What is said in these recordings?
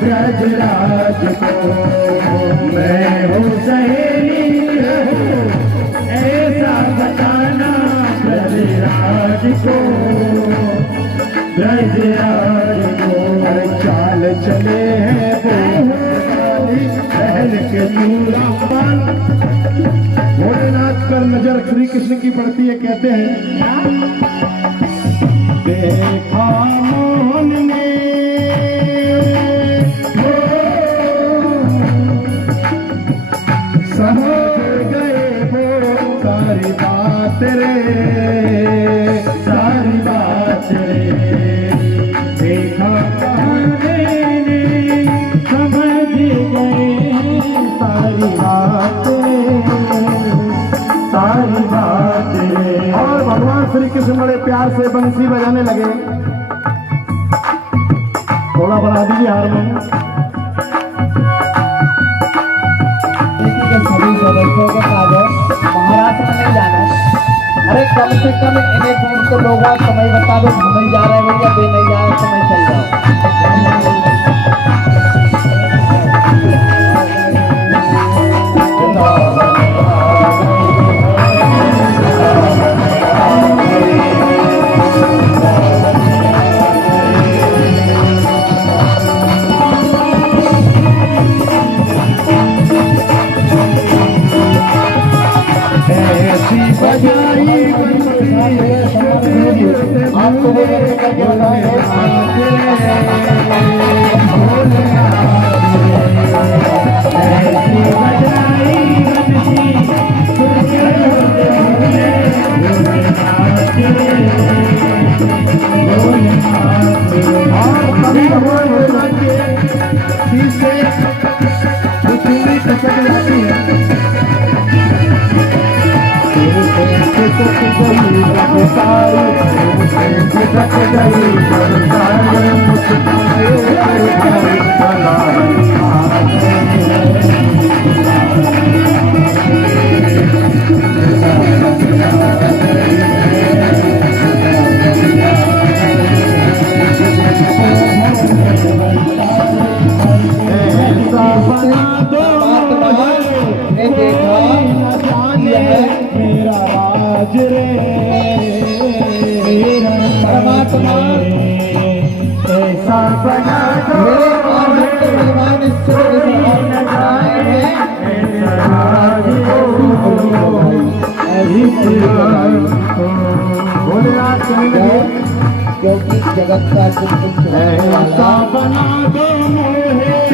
ब्रजराज को। मैं हूँ सहेली ऐसा बताना ब्रजराज को, ब्रजराज को। अरे चाल चले हैं पहल के चूड़ा। भोलेनाथ पर नजर श्री कृष्ण की पड़ती है, कहते हैं देखा मोहन ने समझ गए वो सारी बात रे, सारी बात रे। देखा कहने ने समझ गए सारी बात रे, सारी बात रे। और भगवान श्री कृष्ण बड़े प्यार से बंसी बजाने लगे। थोड़ा बढ़ा दीजिए हारमोनियम। सभी सदस्यों के साथ महाराष्ट्र में नहीं जाना। अरे कम से कम इन्हें दूर से लोगों समय बता दो, हम नहीं जा रहे हैं भैया, वे नहीं जा रहे, समय चल जाओ। आपको करके परमात्मा ऐसा बना दो क्योंकि जगत का कुछ ऐसा बना दो न जाने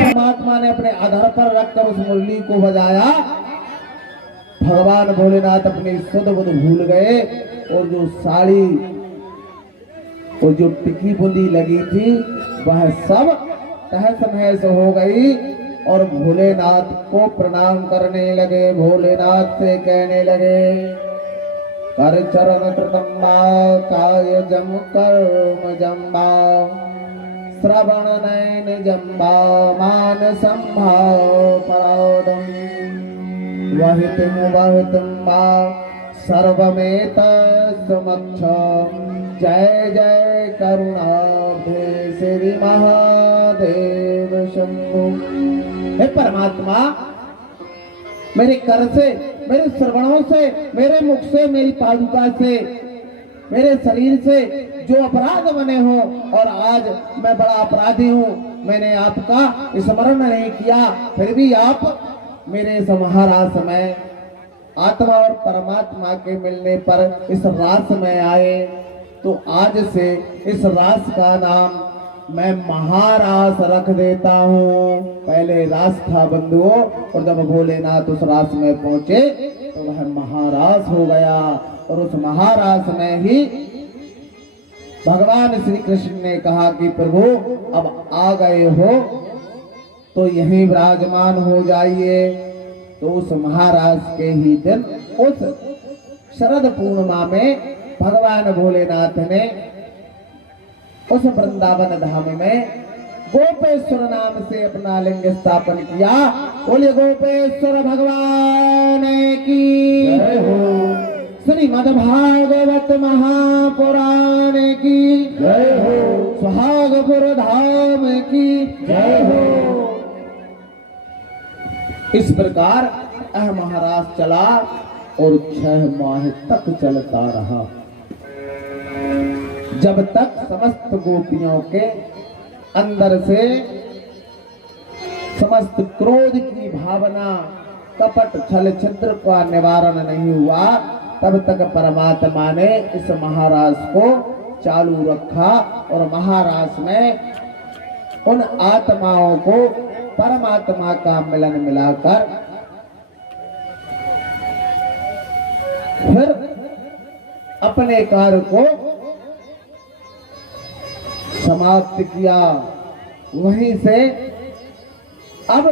परमात्मा ने अपने आधार पर रखकर उस मुरली को बजाया। भगवान भोलेनाथ अपनी शुद्ध बुद्ध भूल गए और जो साड़ी और जो टिकी बूंदी लगी थी वह सब तहस नहस हो गई और भोलेनाथ को प्रणाम करने लगे। भोलेनाथ से कहने लगे कर चरण कृतम्बा काय जम कर्म जम्बा श्रवण नयन जम्बा मान संभाव परादम वहितुम वहितुम वा सर्वमेत समक्ष जय जय करुणाब्धे श्री महादेव शंभु। हे परमात्मा, मेरे कर से, मेरे श्रवणों से, मेरे मुख से, मेरी पादुका से, मेरे शरीर से जो अपराध बने हो और आज मैं बड़ा अपराधी हूँ, मैंने आपका स्मरण नहीं किया, फिर भी आप मेरे समारास में आत्मा और परमात्मा के मिलने पर इस रास में आए, तो आज से इस रास का नाम मैं महारास रख देता हूँ। पहले रास था बंधुओं, और जब भोलेनाथ उस रास में पहुंचे तो वह महारास हो गया। और उस महारास में ही भगवान श्री कृष्ण ने कहा कि प्रभु अब आ गए हो तो यहीं विराजमान हो जाइए। तो उस महाराज के ही दिन उस शरद पूर्णिमा में भगवान भोलेनाथ ने उस वृंदावन धाम में गोपेश्वर नाम से अपना लिंग स्थापन किया। बोले गोपेश्वर भगवान की जय हो, श्रीमद् भागवत महापुराण की जय हो, सुहागपुर धाम की जय हो। इस प्रकार यह महाराज चला और 6 माह तक चलता रहा, जब तक समस्त गोपियों के अंदर से समस्त क्रोध की भावना, कपट छल छिद्र का निवारण नहीं हुआ, तब तक परमात्मा ने इस महाराज को चालू रखा और महाराज ने उन आत्माओं को परमात्मा का मिलन मिलाकर फिर अपने कार्य को समाप्त किया। वहीं से अब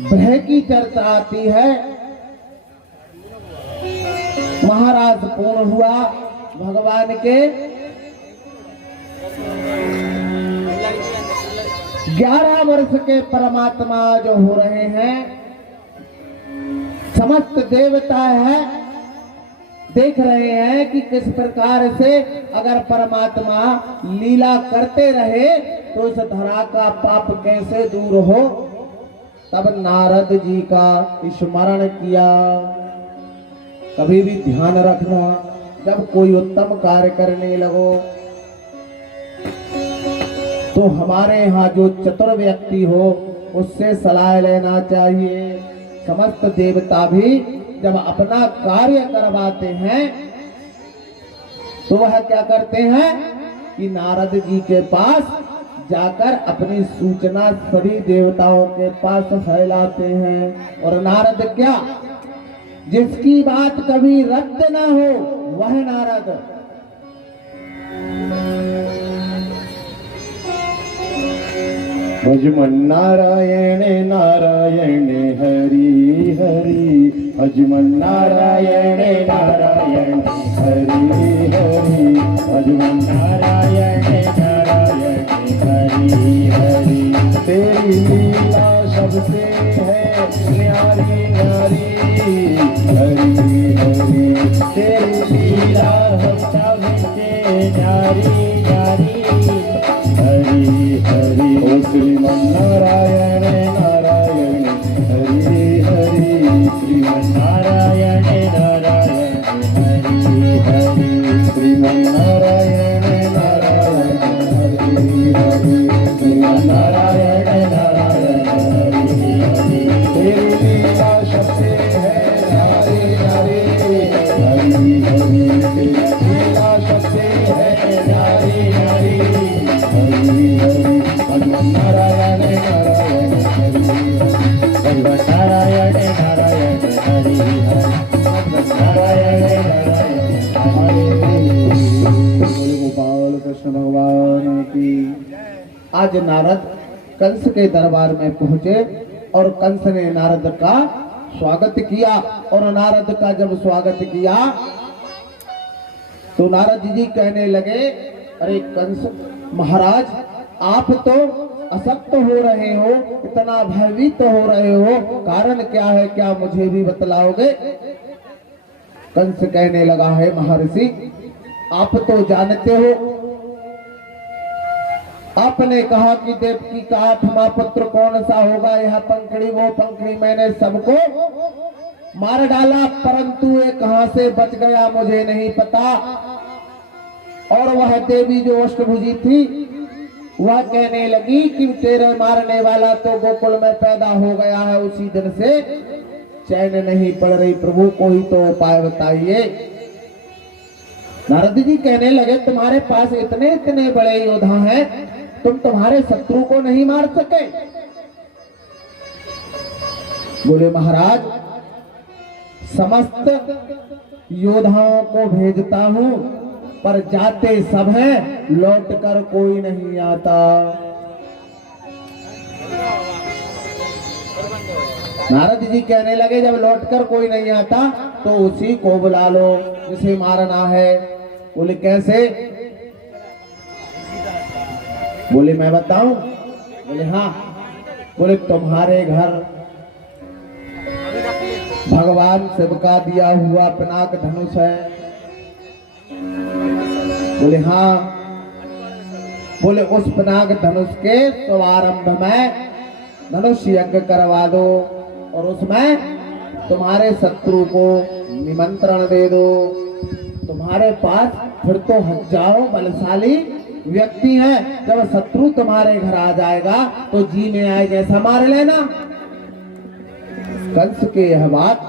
भय की चर्चा आती है। महाराज पूर्ण हुआ भगवान के 11 वर्ष के परमात्मा जो हो रहे हैं, समस्त देवता है, देख रहे हैं कि किस प्रकार से अगर परमात्मा लीला करते रहे तो इस धरा का पाप कैसे दूर हो। तब नारद जी का स्मरण किया। कभी भी ध्यान रखना, जब कोई उत्तम कार्य करने लगो तो हमारे यहाँ जो चतुर व्यक्ति हो उससे सलाह लेना चाहिए। समस्त देवता भी जब अपना कार्य करवाते हैं तो वह क्या करते हैं कि नारद जी के पास जाकर अपनी सूचना सभी देवताओं के पास फैलाते हैं। और नारद क्या, जिसकी बात कभी रद्द ना हो वह नारद। भजमन नारायण नारायण हरि हरि, भजमन नारायण नारायण हरि हरि, भजमन नारायण नारायण हरि हरि। तेरी लीला सबसे है न्यारी न्यारी, हरि हरि। तेरी लीला सबसे न्यारी न्यारी, हरि हरि। ओ श्रीमन नारायण नारायण हरि हरि, श्रीमन नारायण नारायण हरि हरि, श्रीमन नारायण नारायण हरि हरि, श्रीमन नारायण नारायण हरि हरि। तेरी लीला सबसे है नारी नारी, हरि हरि। तेरी लीला सबसे है नारी नारी, हरि हरि। भगवान नारायण नारायण हरि हरि, भगवान नारायण नारायण हरि हरि, भगवान नारायण नारायण हरि हरि। गोपाल कृष्ण भगवान की। आज नारद कंस के दरबार में पहुंचे और कंस ने नारद का स्वागत किया। और नारद का जब स्वागत किया तो नारद जी कहने लगे, अरे कंस महाराज, आप तो असक्त हो रहे हो, इतना भयभीत हो रहे हो, कारण क्या है, क्या मुझे भी बतलाओगे। कंस कहने लगा है, महर्षि आप तो जानते हो, आपने कहा कि देवकी का 8वां पुत्र कौन सा होगा, यह पंखड़ी वो पंखड़ी, मैंने सबको मार डाला, परंतु ये कहां से बच गया मुझे नहीं पता। और वह देवी जो अष्टभुजी थी वह कहने लगी कि तेरे मारने वाला तो गोकुल में पैदा हो गया है, उसी दिन से चैन नहीं पड़ रही, प्रभु कोई तो उपाय बताइए। नारद जी कहने लगे, तुम्हारे पास इतने इतने बड़े योद्धा हैं, तुम तुम्हारे शत्रु को नहीं मार सके। बोले महाराज, समस्त योद्धाओं को भेजता हूं पर जाते सब हैं, लौट कर कोई नहीं आता। नारद जी कहने लगे, जब लौटकर कोई नहीं आता तो उसी को बुला लो जिसे मारना है। बोले कैसे? बोले मैं बताऊं? बोले हाँ। बोले तुम्हारे घर भगवान शिव का दिया हुआ पिनाक धनुष है? बोले हाँ। बोले उस पिनाक धनुष के शुभारंभ में धनुष यज्ञ करवा दो और उसमें तुम्हारे शत्रु को निमंत्रण दे दो। तुम्हारे पास फिर तो हजारों बलशाली व्यक्ति हैं, जब शत्रु तुम्हारे घर आ जाएगा तो जी में आए जैसा मार लेना। कंस के यह बात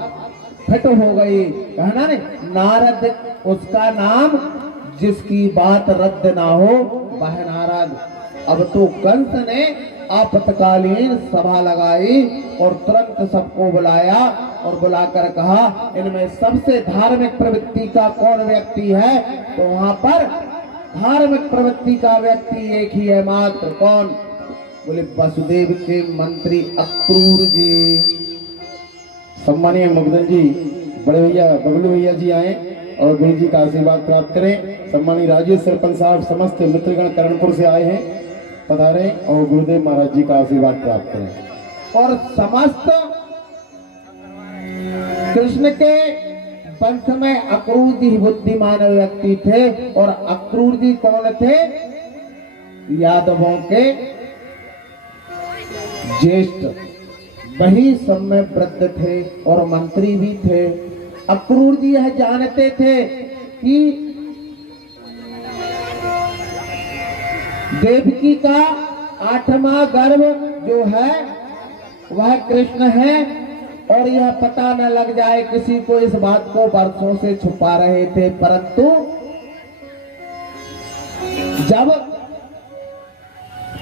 फिट हो गई, कहना नहीं, नारद उसका नाम, जिसकी बात रद्द ना हो वह नारद। अब तो कंस ने आपातकालीन सभा लगाई और तुरंत सबको बुलाया और बुलाकर कहा इनमें सबसे धार्मिक प्रवृत्ति का कौन व्यक्ति है? तो वहां पर धार्मिक प्रवृत्ति का व्यक्ति एक ही है मात्र। कौन? बोले वसुदेव के मंत्री अक्रूर जी। सम्मानीय मुग्धन जी, बड़े भैया बबलू भैया जी आए और गुरु जी का आशीर्वाद प्राप्त करें। सम्मानीय राजेश सरपंच साहब समस्त मित्रगण करणपुर से आए हैं, पधारे और गुरुदेव महाराज जी का आशीर्वाद प्राप्त करें। और समस्त कृष्ण के वंश में अक्रूर जी बुद्धिमान व्यक्ति थे। और अक्रूर जी कौन थे? यादवों के ज्येष्ठ, वही सब में वृद्ध थे और मंत्री भी थे। अक्रूर जी यह जानते थे कि देवकी का 8वां गर्भ जो है वह कृष्ण है और यह पता न लग जाए किसी को, इस बात को वर्षों से छुपा रहे थे। परंतु जब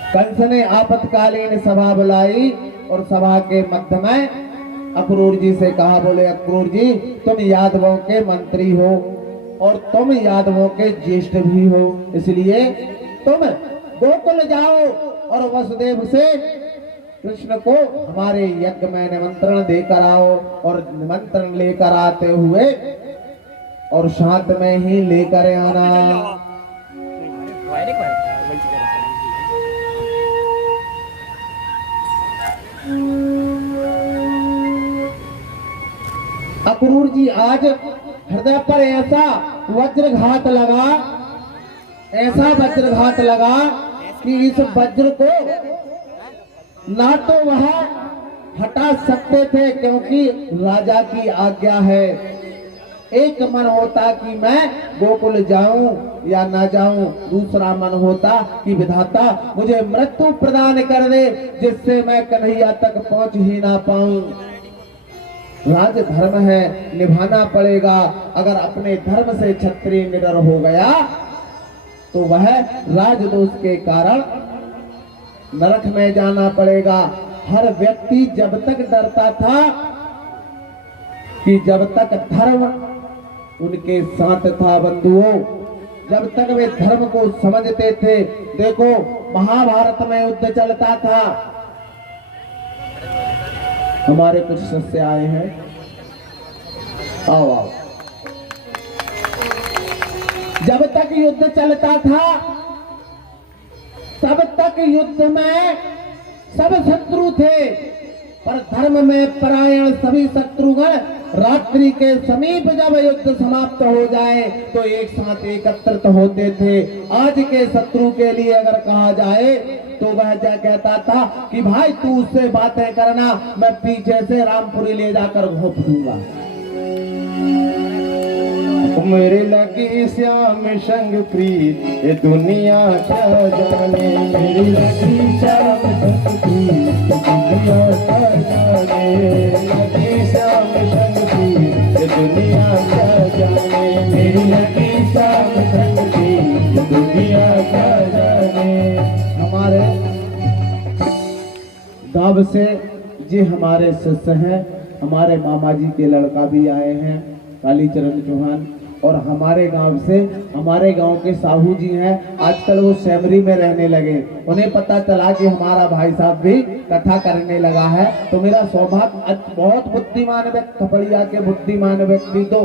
कंस ने आपातकालीन सभा बुलाई और सभा के मध्य में अक्रूर जी से कहा, बोले अक्रूर जी तुम यादवों के मंत्री हो और तुम यादवों के ज्येष्ठ भी हो, इसलिए तुम गोकुल जाओ और वसुदेव से कृष्ण को हमारे यज्ञ में निमंत्रण देकर आओ। और निमंत्रण लेकर आते हुए और शांत में ही लेकर आना। अक्रूर जी आज हृदय पर ऐसा वज्रघात लगा, ऐसा वज्रघात लगा कि इस वज्र को ना तो वह हटा सकते थे क्योंकि राजा की आज्ञा है। एक मन होता कि मैं गोकुल जाऊं या ना जाऊं, दूसरा मन होता कि विधाता मुझे मृत्यु प्रदान कर दे जिससे मैं कन्हैया तक पहुंच ही ना पाऊं। राज धर्म है, निभाना पड़ेगा। अगर अपने धर्म से क्षत्रिय निडर हो गया तो वह राजदोष के कारण नरक में जाना पड़ेगा। हर व्यक्ति जब तक डरता था कि जब तक धर्म उनके साथ था बंधुओं, जब तक वे धर्म को समझते थे। देखो महाभारत में युद्ध चलता था, हमारे कुछ सदस्य आए हैं, आओ आओ। जब तक युद्ध चलता था तब तक युद्ध में सब शत्रु थे, पर धर्म में परायण सभी शत्रुगण रात्रि के समीप जब युद्ध समाप्त हो जाए तो एक साथ एकत्रित होते थे। आज के शत्रु के लिए अगर कहा जाए तो वह कहता था कि भाई तू उससे बातें करना, मैं पीछे से रामपुरी ले जाकर घोंप दूंगा। मेरे लगी श्याम संग प्रीत ये दुनिया क्या जाने, मेरी लगी श्याम संग प्रीत दुनिया क्या जाने, लगी श्याम संग प्रीत ये दुनिया क्या जाने, मेरी लगी श्याम संग प्रीत ये दुनिया क्या जाने। हमारे गांव से जी हमारे शिष्य हैं, हमारे मामा जी के लड़का भी आए हैं कालीचरण चौहान, और हमारे गांव से हमारे गांव के साहू जी हैं, आजकल वो सेमरी में रहने लगे। उन्हें पता चला कि हमारा भाई साहब भी कथा करने लगा है, तो मेरा सौभाग्य, बहुत बुद्धिमान व्यक्ति, खपड़िया के बुद्धिमान व्यक्ति तो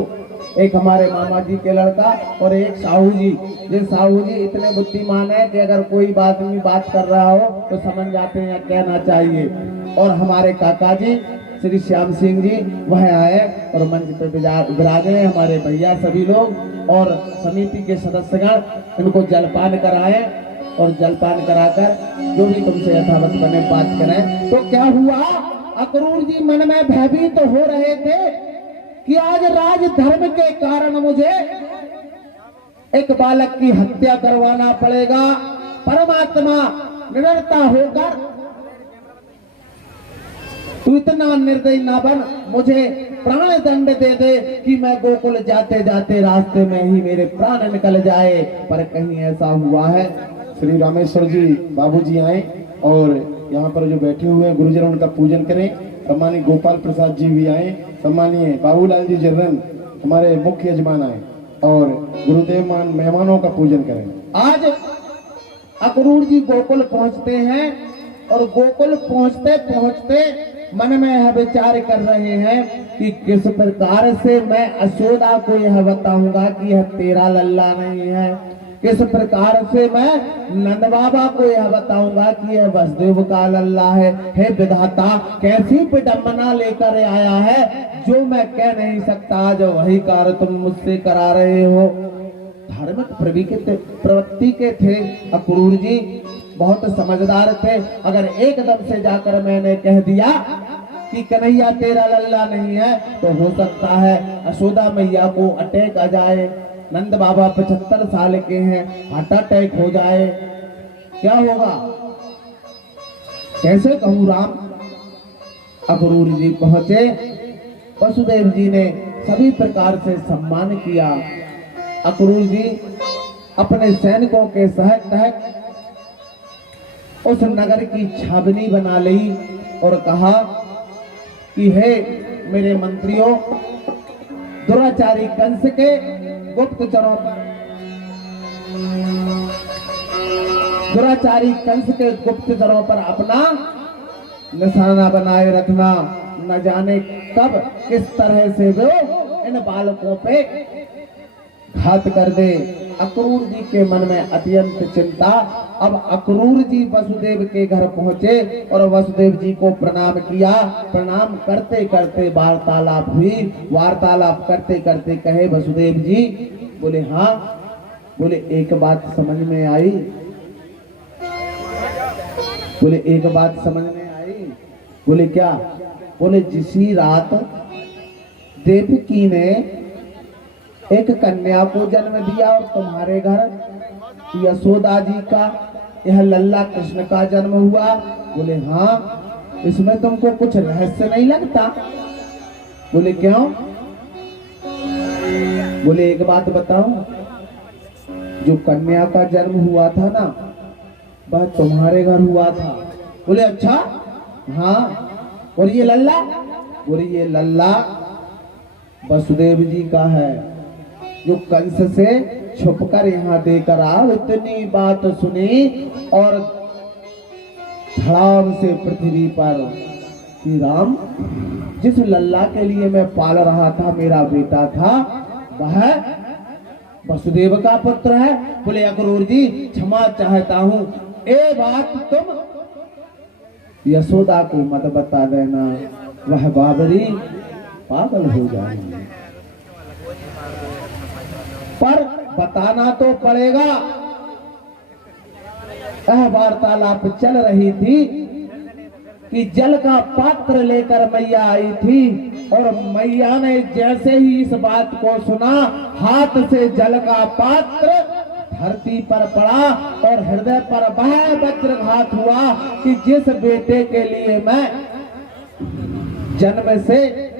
एक हमारे मामा जी के लड़का और एक साहू जी। ये साहू जी इतने बुद्धिमान है कि अगर कोई आदमी बात कर रहा हो तो समझ जाते हैं क्या कहना चाहिए। और हमारे काका जी श्री श्याम सिंह जी वह आए और मंच पे विराजे हैं। हमारे भैया सभी लोग और समिति के सदस्यगण इनको जलपान कराए और जलपान कराकर जो भी तुमसे यथावत बने बात करें। तो क्या हुआ, अक्रूर जी मन में भयभीत तो हो रहे थे कि आज राज धर्म के कारण मुझे एक बालक की हत्या करवाना पड़ेगा। परमात्मा निडरता होकर तू इतना निर्दयी ना बन, मुझे प्राण दंड दे दे कि मैं गोकुल जाते जाते रास्ते में ही मेरे प्राण निकल जाए। पर कहीं ऐसा हुआ है। श्री रामेश्वर जी बाबूजी आए और यहाँ पर जो बैठे हुए हैं गुरुजन उनका पूजन करें। सम्मानीय गोपाल प्रसाद जी भी आए, सम्मानीय बाबूलाल जी जर्नल हमारे मुख्य यजमान आए और गुरुदेव मान मेहमानों का पूजन करें। आज अक्रूर जी गोकुल पहुंचते हैं और गोकुल पहुंचते पहुंचते मन में यह विचार कर रहे हैं कि किस प्रकार से मैं यशोदा को यह बताऊंगा कि यह तेरा लल्ला नहीं है। किस प्रकार से मैं नंद बाबा को यह बताऊंगा कि यह वसुदेव का लल्ला है। हे विधाता, कैसी विडंबना लेकर आया है जो मैं कह नहीं सकता। आज वही कार्य तुम मुझसे करा रहे हो। धार्मिक प्रवृत्ति के थे अक्रूर जी, बहुत समझदार थे। अगर एकदम से जाकर मैंने कह दिया कि कन्हैया तेरा लल्ला नहीं है तो हो सकता है यशोदा मैया को अटैक आ जाए। नंद बाबा 75 साल के हैं, हार्ट अटैक हो जाए, क्या होगा, कैसे कहूं राम। अक्रूर जी पहुंचे, वसुदेव जी ने सभी प्रकार से सम्मान किया। अक्रूर जी अपने सैनिकों के तहत उस नगर की छावनी बना ली और कहा कि हे मेरे मंत्रियों, दुराचारी कंस के गुप्तचरों पर अपना निशाना बनाए रखना। न जाने कब किस तरह से वो इन बालकों पे घात कर दे। अक्रूर जी के मन में अत्यंत चिंता। अब अक्रूर जी वसुदेव के घर पहुंचे और वसुदेव जी को प्रणाम किया। प्रणाम करते करते वार्तालाप हुई। वार्तालाप करते करते कहे वसुदेव जी, बोले हाँ। बोले एक बात समझ में आई। बोले एक बात समझ में आई। बोले क्या? बोले जिसी रात देवकी ने एक कन्या को जन्म दिया और तुम्हारे घर यशोदा जी का यह लल्ला कृष्ण का जन्म हुआ। बोले हाँ। इसमें तुमको कुछ रहस्य नहीं लगता? बोले क्यों? बोले एक बात बताऊं, जो कन्या का जन्म हुआ था ना वह तुम्हारे घर हुआ था। बोले अच्छा, हाँ। और ये लल्ला? बोले ये लल्ला वसुदेव जी का है, जो कंस से छुपकर यहाँ देकर आओ। इतनी बात सुनी और धड़ाम से पृथ्वी पर कि राम, जिस लल्ला के लिए मैं पाल रहा था, मेरा बेटा था, वह वसुदेव का पुत्र है। बोले अक्रूर जी क्षमा चाहता हूँ, ये बात तुम यशोदा को मत बता देना, वह बाबरी पागल हो जाएंगे। पर बताना तो पड़ेगा। यह वार्तालाप चल रही थी कि जल का पात्र लेकर मैया आई थी और मैया ने जैसे ही इस बात को सुना, हाथ से जल का पात्र धरती पर पड़ा और हृदय पर वह वज्रघात हुआ कि जिस बेटे के लिए मैं जन्म से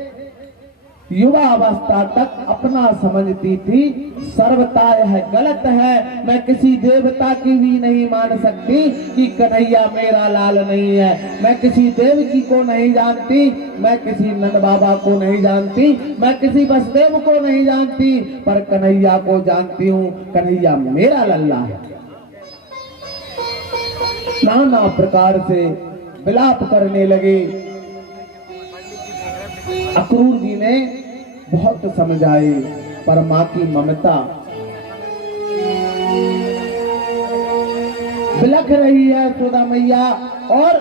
युवा अवस्था तक अपना समझती थी, सर्वथा यह गलत है। मैं किसी देवता की भी नहीं मान सकती कि कन्हैया मेरा लाल नहीं है। मैं किसी देवकी को नहीं जानती, मैं किसी नंद बाबा को नहीं जानती, मैं किसी वसुदेव को नहीं जानती, पर कन्हैया को जानती हूँ। कन्हैया मेरा लल्ला है। नाना प्रकार से विलाप करने लगे। अक्रूर जी ने बहुत समझाए, पर माँ की ममता बिलख रही है यशोदा मैया। और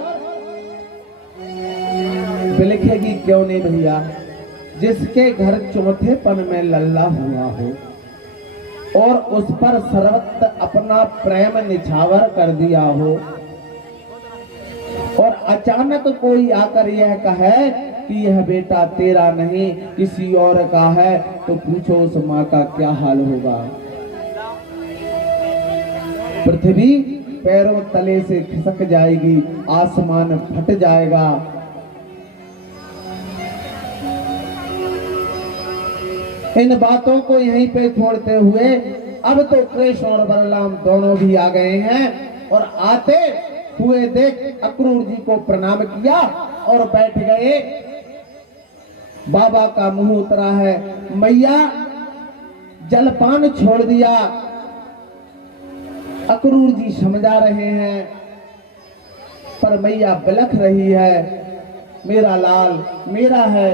बिलखेगी क्यों नहीं भैया, जिसके घर चौथेपन में लल्ला हुआ हो और उस पर सर्वत्र अपना प्रेम निछावर कर दिया हो, और अचानक कोई आकर यह कहे कि यह बेटा तेरा नहीं किसी और का है, तो पूछो उस माँ का क्या हाल होगा। पृथ्वी पैरों तले से खिसक जाएगी, आसमान फट जाएगा। इन बातों को यहीं पे छोड़ते हुए अब तो कृष्ण और बलराम दोनों भी आ गए हैं, और आते हुए देख अक्रूर जी को प्रणाम किया और बैठ गए। बाबा का मुंह उतरा है, मैया जलपान छोड़ दिया। अक्रूर जी समझा रहे हैं, पर मैया बिलख रही है, मेरा लाल मेरा है,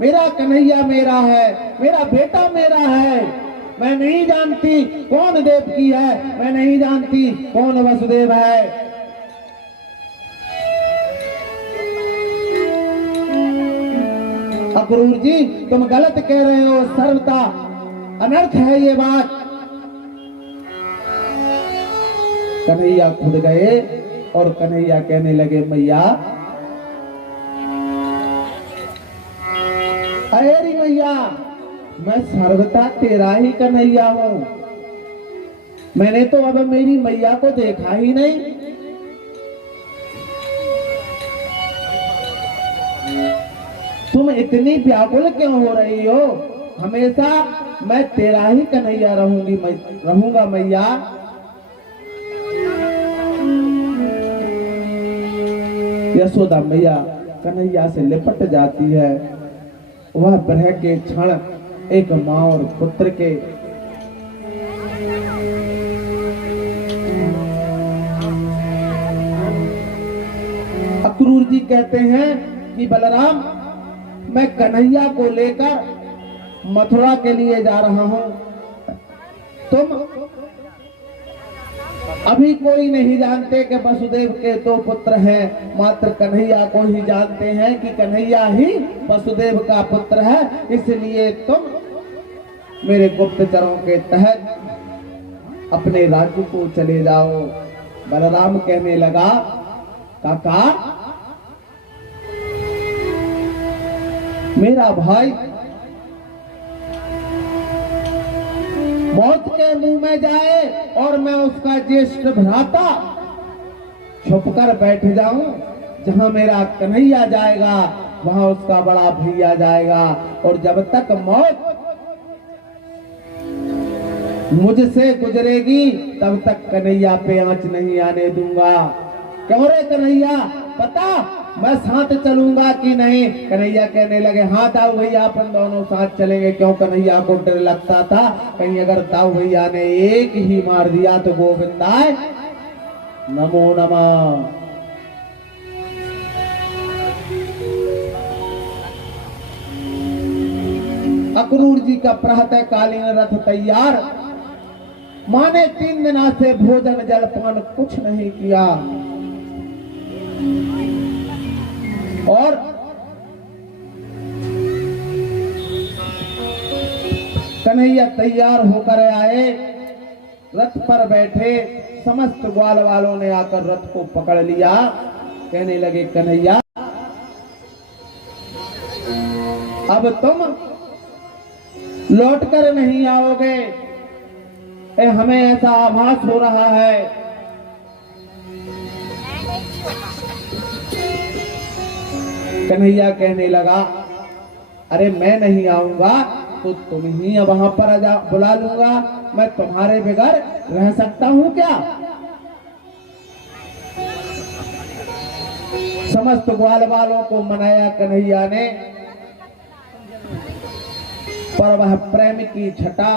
मेरा कन्हैया मेरा है, मेरा बेटा मेरा है। मैं नहीं जानती कौन देवकी है, मैं नहीं जानती कौन वसुदेव है। अक्रूर जी तुम गलत कह रहे हो, सर्वथा अनर्थ है ये बात। कन्हैया खुद गए और कन्हैया कहने लगे, मैया अरे मैया मैं सर्वथा तेरा ही कन्हैया हूं, मैंने तो अब मेरी मैया को देखा ही नहीं। तुम इतनी व्याकुल क्यों हो रही हो, हमेशा मैं तेरा ही कन्हैया रहूंगा मैया। यशोदा मैया कन्हैया से लिपट जाती है। वह ब्रह के क्षण एक माँ और पुत्र के अक्रूर जी कहते हैं कि बलराम मैं कन्हैया को लेकर मथुरा के लिए जा रहा हूं, तुम अभी कोई नहीं जानते कि वसुदेव के दो पुत्र हैं, मात्र कन्हैया को ही जानते हैं कि कन्हैया ही वसुदेव का पुत्र है, इसलिए तुम मेरे गुप्तचरों के तहत अपने राज्य को चले जाओ। बलराम कहने लगा, काका मेरा भाई मौत के मुंह में जाए और मैं उसका ज्येष्ठ भ्राता छुपकर बैठ जाऊं, जहां मेरा कन्हैया जाएगा वहां उसका बड़ा भैया जाएगा, और जब तक मौत मुझसे गुजरेगी तब तक कन्हैया पे आंच नहीं आने दूंगा। क्यों रे कन्हैया, पता मैं साथ चलूंगा कि नहीं? कन्हैया कहने लगे, हाँ दाऊ भैया अपन दोनों साथ चलेंगे। क्यों कन्हैया को डर लगता था कहीं अगर दाऊ भैया ने एक ही मार दिया तो गोविंदाय नमो नमः। अक्रूर जी का प्रातःकालीन रथ तैयार, मां ने 3 दिना से भोजन जलपान कुछ नहीं किया, और कन्हैया तैयार होकर आए, रथ पर बैठे। समस्त ग्वाल वालों ने आकर रथ को पकड़ लिया। कहने लगे, कन्हैया अब तुम लौट कर नहीं आओगे, हमें ऐसा आभास हो रहा है। कन्हैया कहने लगा, अरे मैं नहीं आऊंगा तो तुम ही वहां पर बुला लूंगा, मैं तुम्हारे बगैर रह सकता हूं क्या? समस्त ग्वाल वालों को मनाया कन्हैया ने, पर वह प्रेम की छटा,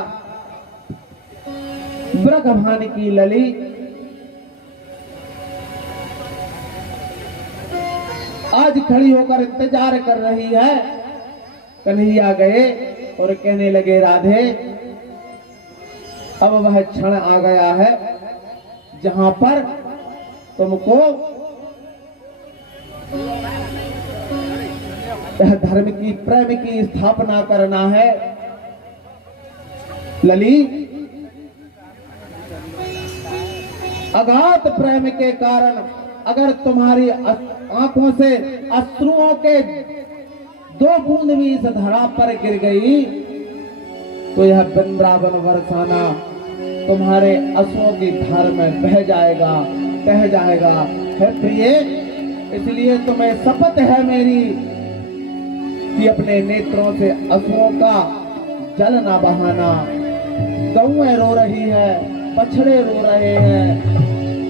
ब्रह्मभान की लली, आज खड़ी होकर इंतजार कर रही है। कन्हैया गए और कहने लगे, राधे अब वह क्षण आ गया है जहां पर तुमको यह धर्म की प्रेम की स्थापना करना है। लली, अगाध प्रेम के कारण अगर तुम्हारी आंखों से अश्रुओं के 2 बूंद भी इस धरा पर गिर गई तो यह वृंदावन बरसाना तुम्हारे आंसुओं की धार में बह जाएगा, बह जाएगा। है प्रिय, इसलिए तुम्हें शपथ है मेरी कि अपने नेत्रों से आंसुओं का जल ना बहाना। गौएं रो रही है, बछड़े रो रहे हैं।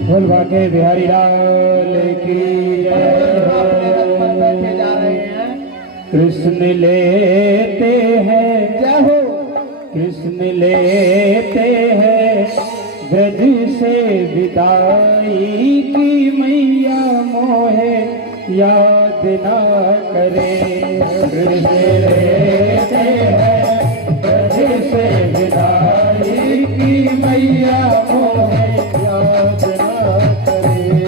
बोल भागे बिहारी लाल की बैठे जा रहे हैं। कृष्ण लेते हैं, जय हो। कृष्ण लेते हैं ब्रज से विदाई की, मैया मोहे याद ना करे। कृष्ण लेते हैं ब्रज से विदाई की, मैया मोहे याद ना करे।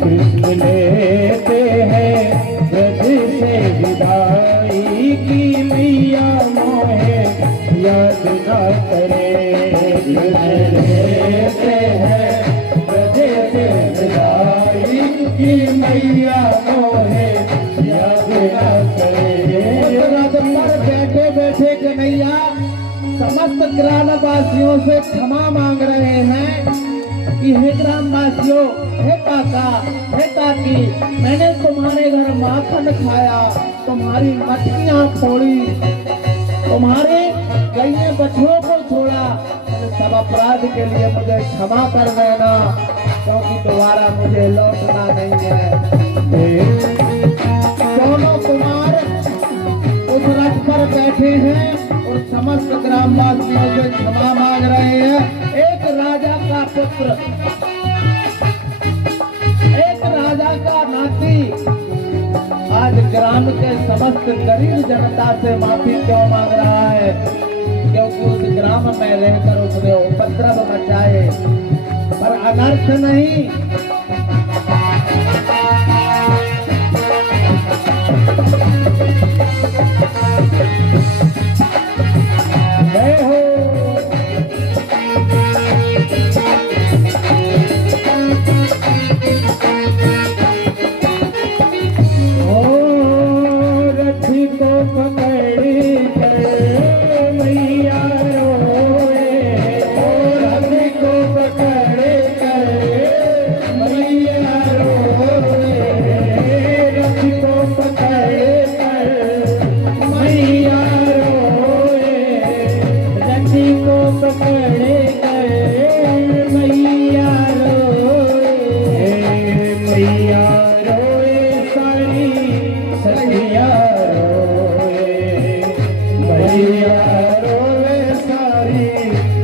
कृष्ण लेते हैं ब्रज से विदाई की, मैया मोहे याद ना करे। लेते हैं ब्रज से विदाई की, मैया मोहे याद ना करे। बैठे बैठे कन्हैया समस्त ग्रामवासियों से क्षमा मांग रहे हैं कि हे ग्रामवासियों, हे काका, हे काकी, मैंने तुम्हारे घर माखन खाया, तुम्हारी मटकियां फोड़ी, तुम्हारे गैये बछड़ों को छोड़ा। सब अपराध के लिए मुझे क्षमा कर देना, क्योंकि दोबारा मुझे लौटना नहीं है। दोनों कुमार उस रथ पर बैठे हैं और समस्त ग्रामवासियों से क्षमा मांग रहे हैं। एक राजा का पुत्र, एक राजा का नाती आज ग्राम के समस्त गरीब जनता से माफी क्यों मांग रहा है? क्योंकि उस ग्राम में रहकर उसने उपद्रव मचाए, पर अनर्थ नहीं। जय हो। रथ को पकड़ कर मैया रोए, रथ को पकड़ कर मैया रोए, रथ को पकड़ कर मैया रोए, रथ को पकड़ कर मैया रोए। मैया रोए सारी सखिया रोए, मैया रोए सारी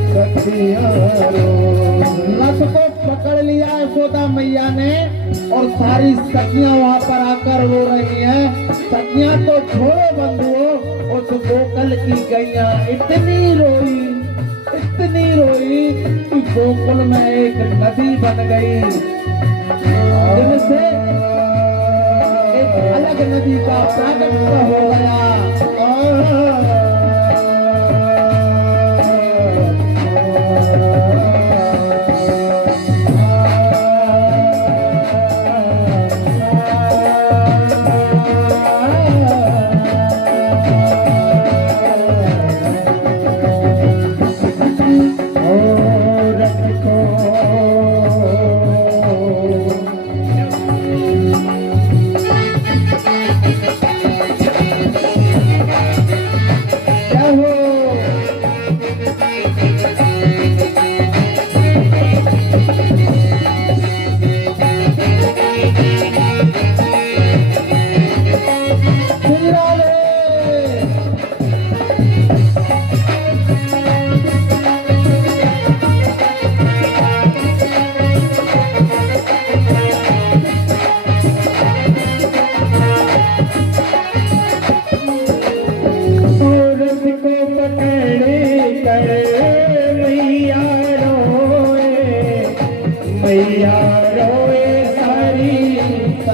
सखिया रोए। रथ को पकड़ लिया यशोदा मैया ने और सारी सखियां वहां पर आकर रो रही हैं। सखियां तो छोड़ो बंधुओं, उस गोकुल की गैया इतनी रोई, इतनी रोई कि गोकुल में एक नदी बन गई, जिनसे एक अलग नदी का प्रागट्य हो गया।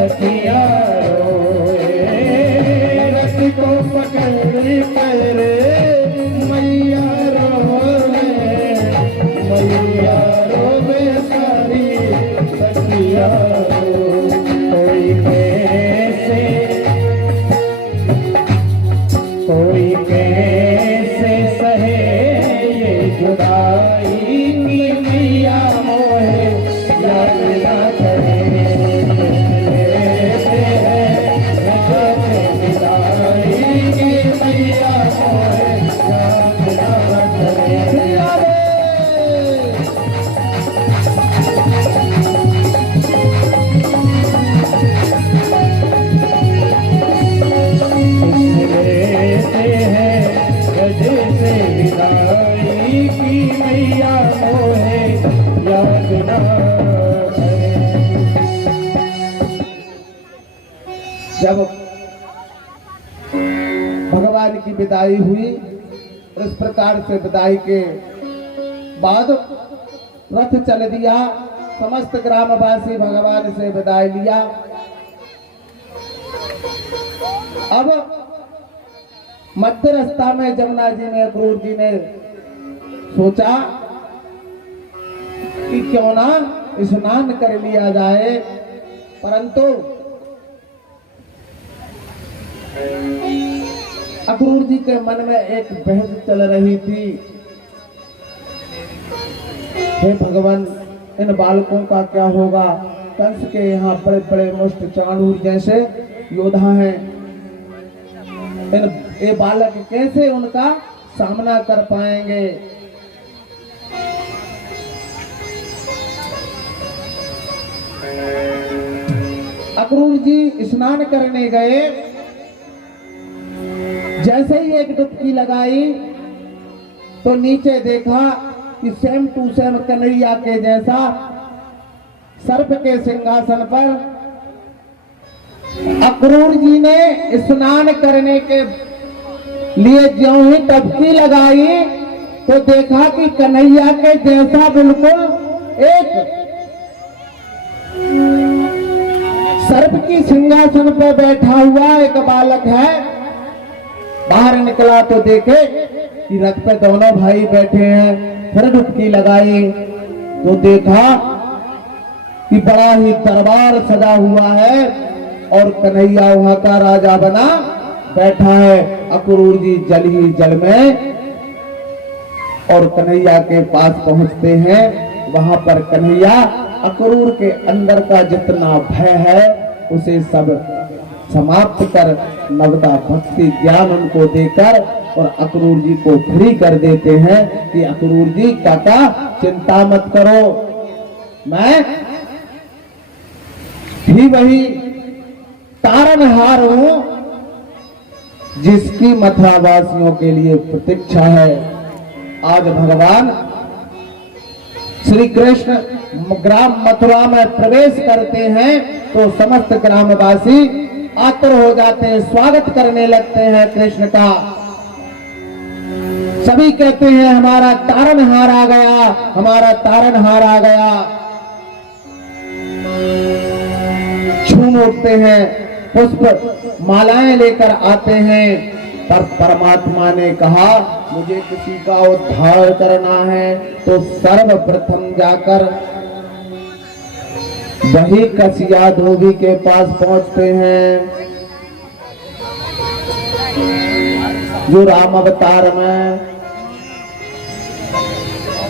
सखिया रोए, रथ को पकड़ कर मैया रोए, मैया रोवे सारी सखिया रो। कोई कैसे सहे ये जुदाई की मैया मोहे याद ना करे, जुदाई की मैया मोहे याद ना करे। मैया मोहे याद ना करे। जब भगवान की विदाई हुई, इस प्रकार से विदाई के बाद रथ चल दिया, समस्त ग्रामवासी भगवान से विदाई लिया। अब मध्य रास्ता में जमुना जी ने, अक्रूर जी ने सोचा कि क्यों ना स्नान कर लिया जाए, परंतु अक्रूर जी के मन में एक बहस चल रही थी, हे भगवान इन बालकों का क्या होगा? कंस के यहाँ बड़े बड़े मुष्ट चाणूर जैसे योद्धा हैं, ये बालक कैसे उनका सामना कर पाएंगे? अक्रूर जी स्नान करने गए, जैसे ही एक डुबकी लगाई तो नीचे देखा कि सेम टू सेम कन्हैया के जैसा सर्प के सिंहासन पर अक्रूर जी ने स्नान करने के लिए ज्यों ही डुबकी लगाई तो देखा कि कन्हैया के जैसा बिल्कुल एक सर्प की सिंहासन पर बैठा हुआ एक बालक है। बाहर निकला तो देखे कि रथ पे दोनों भाई बैठे हैं। फिर डुबकी लगाई तो देखा कि बड़ा ही दरबार सजा हुआ है और कन्हैया वहां का राजा बना बैठा है। अक्रूर जी जल ही जल में और कन्हैया के पास पहुंचते हैं। वहां पर कन्हैया अक्रूर के अंदर का जितना भय है उसे सब समाप्त कर नवदा भक्ति ज्ञान उनको देकर और अक्रूर जी को फ्री कर देते हैं कि अक्रूर जी काका चिंता मत करो, मैं भी वही तारनहार हूं जिसकी मथुरावासियों के लिए प्रतीक्षा है। आज भगवान श्री कृष्ण ग्राम मथुरा में प्रवेश करते हैं तो समस्त ग्रामवासी आतुर हो जाते हैं, स्वागत करने लगते हैं कृष्ण का। सभी कहते हैं हमारा तारनहार आ गया, हमारा तारनहार आ गया। झूम उठते हैं, पुष्प मालाएं लेकर आते हैं। तब परमात्मा ने कहा मुझे किसी का उद्धार करना है तो सर्वप्रथम जाकर वही कसिया धोबी के पास पहुंचते हैं जो राम अवतार में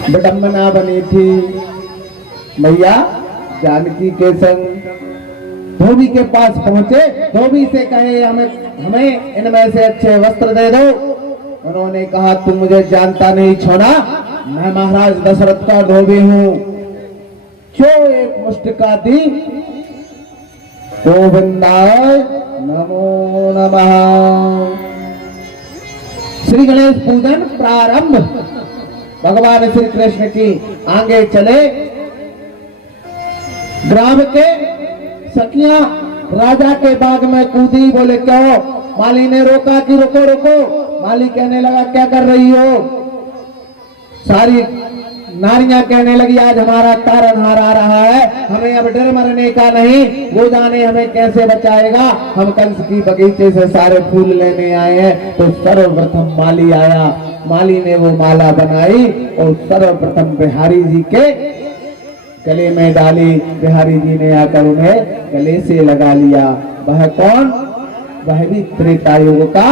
विडंबना बनी थी। भैया जानकी के संग धोबी के पास पहुंचे, धोबी से कहे हमें इनमें से अच्छे वस्त्र दे दो। उन्होंने कहा तुम मुझे जानता नहीं छोड़ा, मैं महाराज दशरथ का धोबी हूं। जो एक मुष्टिका दी, गोविंदाय नमो नमः। श्री गणेश पूजन प्रारंभ। भगवान श्री कृष्ण की आगे चले। ग्राम के सखियां राजा के बाग में कूदी, बोले क्यों? माली ने रोका कि रुको रुको। माली कहने लगा क्या कर रही हो? सारी नारियां कहने लगी आज हमारा तारनहार आ रहा है, हमें अब डर मरने का नहीं, वो जाने हमें कैसे बचाएगा। हम कंस की बगीचे से सारे फूल लेने आए हैं। तो सर्वप्रथम माली आया, माली ने वो माला बनाई और सर्वप्रथम बिहारी जी के गले में डाली। बिहारी जी ने आकर उन्हें गले से लगा लिया। वह कौन? वह भी त्रेता युग का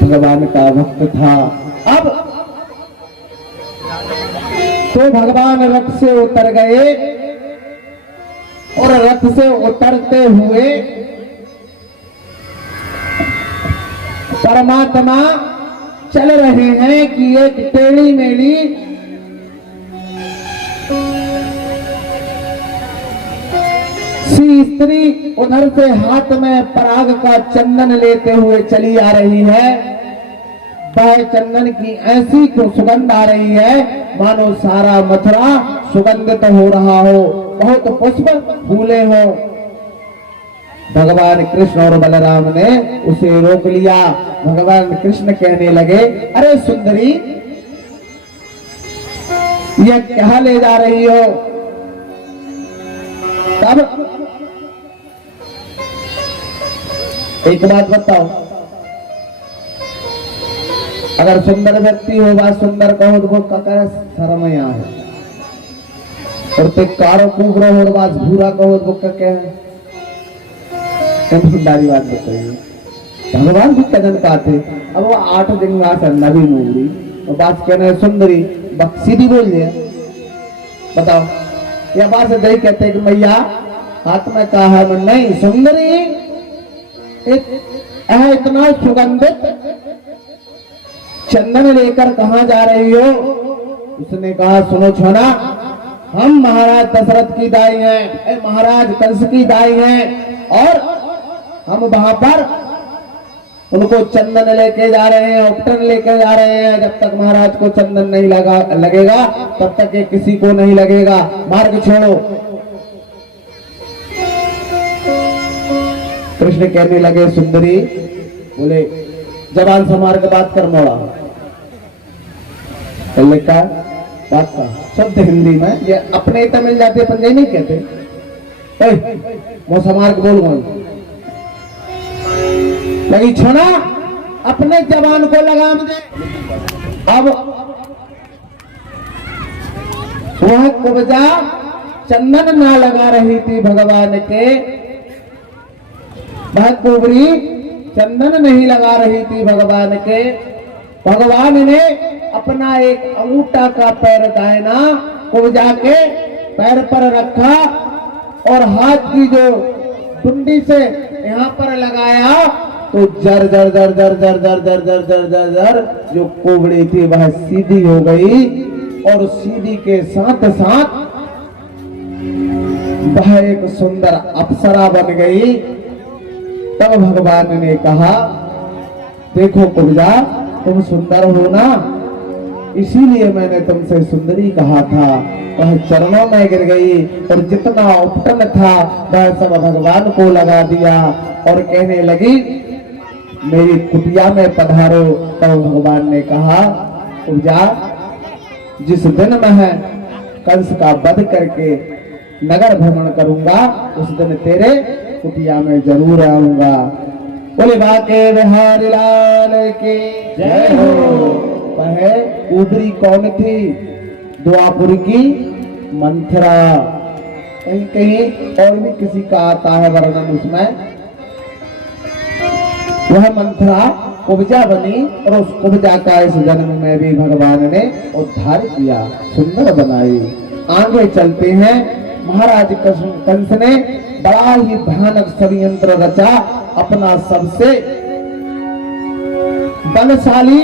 भगवान का भक्त था। अब तो भगवान रथ से उतर गए और रथ से उतरते हुए परमात्मा चल रहे हैं कि एक टेढ़ी मेढ़ी सी स्त्री उधर से हाथ में पराग का चंदन लेते हुए चली आ रही है। वह चंदन की ऐसी सुगंध आ रही है मानो सारा मथुरा सुगंधित हो रहा हो, बहुत पुष्प फूले हो। भगवान कृष्ण और बलराम ने उसे रोक लिया। भगवान कृष्ण कहने लगे, अरे सुंदरी, यह क्या ले जा रही हो? तब एक बात बताओ, अगर सुंदर व्यक्ति हो बात सुंदर कहो तो वो ककर शर्म है, और ते कारो कुबरो और बात भूरा कहो तो वो क्या है? सुंदरी बात बताइए। भगवान भी कदन पाते। अब वो 8 दिन से नबी मूरी और बात कहना है सुंदरी, सीधी बोल दिया। बताओ, या बात से दही कहते कि मैया हाथ में कहा है नहीं सुंदरी, इतना सुगंधित चंदन लेकर कहां जा रही हो? उसने कहा सुनो छोना, हम महाराज दशरथ की दाई हैं, महाराज कंस की दाई हैं, और हम वहां पर उनको चंदन लेके जा रहे हैं, उपटन लेके जा रहे हैं। जब तक महाराज को चंदन नहीं लगेगा तब तक ये किसी को नहीं लगेगा, मार्ग छोड़ो। कृष्ण कहने लगे सुंदरी, बोले जबान संभाल के बात कर मोड़ा। का बात का शब्द हिंदी में ये अपने तमिल जाते पंजाबी नहीं कहते। वो संभाल के बोल लगी छोना, अपने जबान को लगाम दे। अब वह कुब्जा चंदन ना लगा रही थी भगवान के, वह कुबरी चंदन नहीं लगा रही थी भगवान के। भगवान ने अपना एक अंगूठा का पैर दाहिना कुब्जा के पैर पर रखा और हाथ की जो टुंडी से यहाँ पर लगाया तो जर जर जर जर जर जर जर जर जर जर जर जो कुबड़ी थी वह सीधी हो गई, और सीधी के साथ साथ वह एक सुंदर अप्सरा बन गई। तब भगवान ने कहा, देखो कुब्जा, तुम सुंदर हो ना, इसीलिए मैंने तुमसे सुंदरी कहा था। वह चरणों में गिर गई और जितना उपटन था वह सब भगवान को लगा दिया और कहने लगी मेरी कुटिया में पधारो। तब भगवान ने कहा, कुब्जा, जिस दिन मैं कंस का वध करके नगर भ्रमण करूंगा उस दिन तेरे कुटिया में जरूर आऊंगा। बोले बाके बिहारी लाल की जय हो। वह ऊपरी कौन थी? द्वापुर की मंथरा। कहीं कहीं और भी किसी का आता है वर्णन उसमें। वह मंथरा कुब्जा बनी और उस कुब्जा का इस जन्म में भी भगवान ने उद्धार किया, सुंदर बनाई। आगे चलते हैं। महाराज कंस ने बड़ा ही भयानक षड्यंत्र रचा। अपना सबसे बलशाली,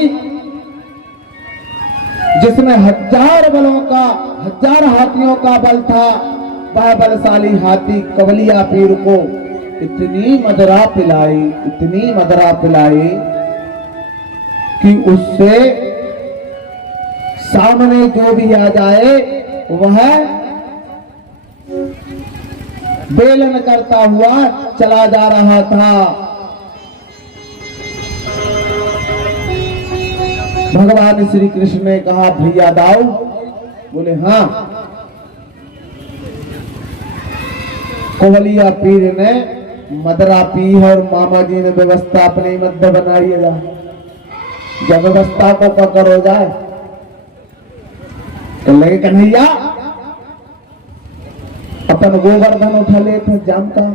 जिसमें 1000 बलों का 1000 हाथियों का बल था, वह बलशाली हाथी कवलिया पीर को इतनी मदरा पिलाई कि उससे सामने जो भी आ जाए वह बेलन करता हुआ चला जा रहा था। भगवान श्री कृष्ण ने कहा भैया दाऊ? बोले हाँ। कुवलिया पीर ने मदरा पी है और मामा जी ने व्यवस्था अपने मध्य बनाई है। जब व्यवस्था को पकड़ हो जाए तो लगे कन्हैया अपन गोवर्धन उठा ले थे जाम का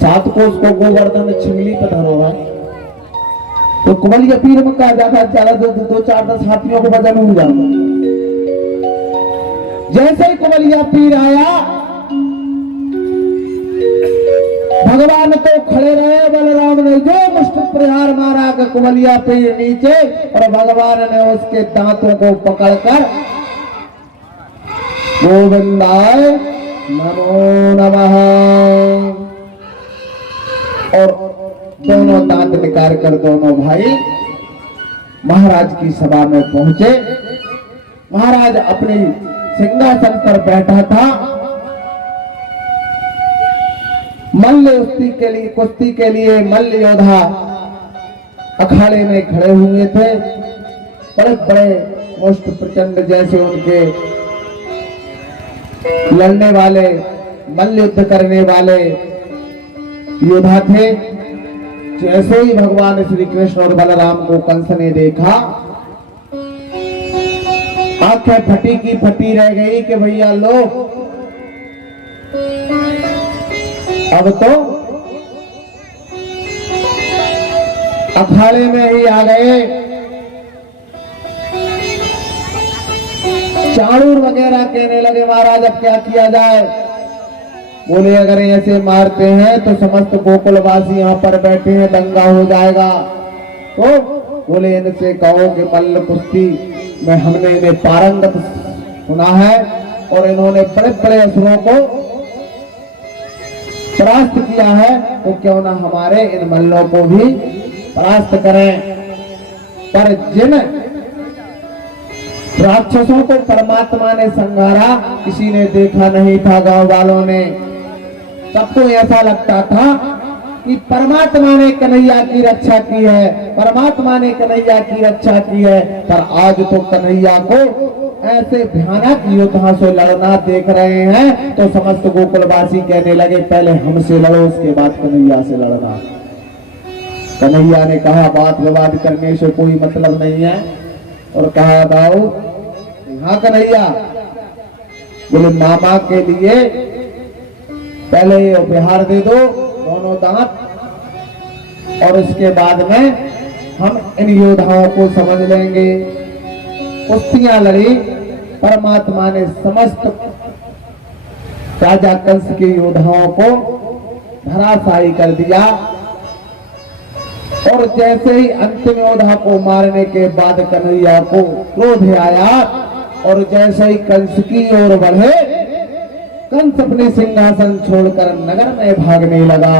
7 कोस को गोवर्धन छिंगली पे धरो है। तो कुवलिया पीर में कहा जाता है ज्यादा 2-4-10 हाथियों को वजन हो जाता। जैसे ही कुवलिया पीर आया भगवान तो खड़े रहे, बलराम ने जो मुष्ट प्रहार मारा कि कुवलिया पीर नीचे और भगवान ने उसके दांतों को पकड़कर गोविंदाय नमो नमः और दोनों दांत निकाल कर दोनों भाई महाराज की सभा में पहुंचे। महाराज अपने सिंहासन पर बैठा था। मल्ल कुश्ती के लिए मल्ल योद्धा अखाड़े में खड़े हुए थे। बड़े बड़े मुष्ट प्रचंड जैसे उनके लड़ने वाले मल्ल युद्ध करने वाले योद्धा थे। जैसे ही भगवान श्री कृष्ण और बलराम को कंस ने देखा आंखें फटी की फटी रह गई कि भैया लो अब तो अखाड़े में ही आ गए। चाणूर वगैरह कहने लगे महाराज अब क्या किया जाए? बोले अगर ऐसे मारते हैं तो समस्त गोकुलवासी यहाँ पर बैठे हैं, दंगा हो जाएगा। तो बोले इनसे कहो कि मल्ल कुश्ती में हमने इन्हें पारंगत सुना है और इन्होंने बड़े बड़े असुरों को परास्त किया है, तो क्यों ना हमारे इन मल्लों को भी परास्त करें। पर जिन राक्षसों को परमात्मा ने संहारा किसी ने देखा नहीं था। गांव वालों ने सबको ऐसा लगता था कि परमात्मा ने कन्हैया की रक्षा की है, परमात्मा ने कन्हैया की रक्षा की है। पर आज तो कन्हैया को ऐसे भयानक योद्धा से लड़ना देख रहे हैं तो समस्त गोकुलवासी कहने लगे पहले हमसे लड़ो उसके बाद कन्हैया से लड़ना। कन्हैया ने कहा बात विवाद करने से कोई मतलब नहीं है और कहा दाऊ हाँ कन्हैया। बोले मामा के लिए पहले ये उपहार दे दो दोनों दांत और इसके बाद में हम इन योद्धाओं को समझ लेंगे। कुश्तियां लड़ी, परमात्मा ने समस्त राजा कंस के योद्धाओं को धराशायी कर दिया। और जैसे ही अंतिम योद्धा को मारने के बाद कन्हैया को क्रोध आया और जैसे ही कंस की ओर बढ़े कंस अपने सिंहासन छोड़कर नगर में भागने लगा,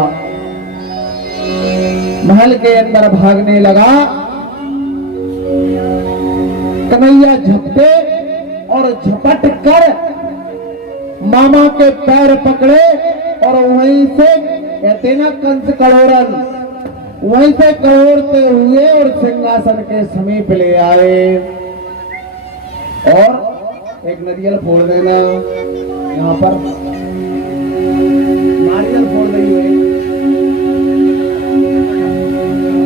महल के अंदर भागने लगा। कन्हैया झपटे और झपट कर मामा के पैर पकड़े और वहीं से कहते ना कंस कड़ोरन, वहीं से कड़ोरते हुए और सिंहासन के समीप ले आए। और एक नारियल फोड़ देना, यहाँ पर नारियल फोड़ देंगे।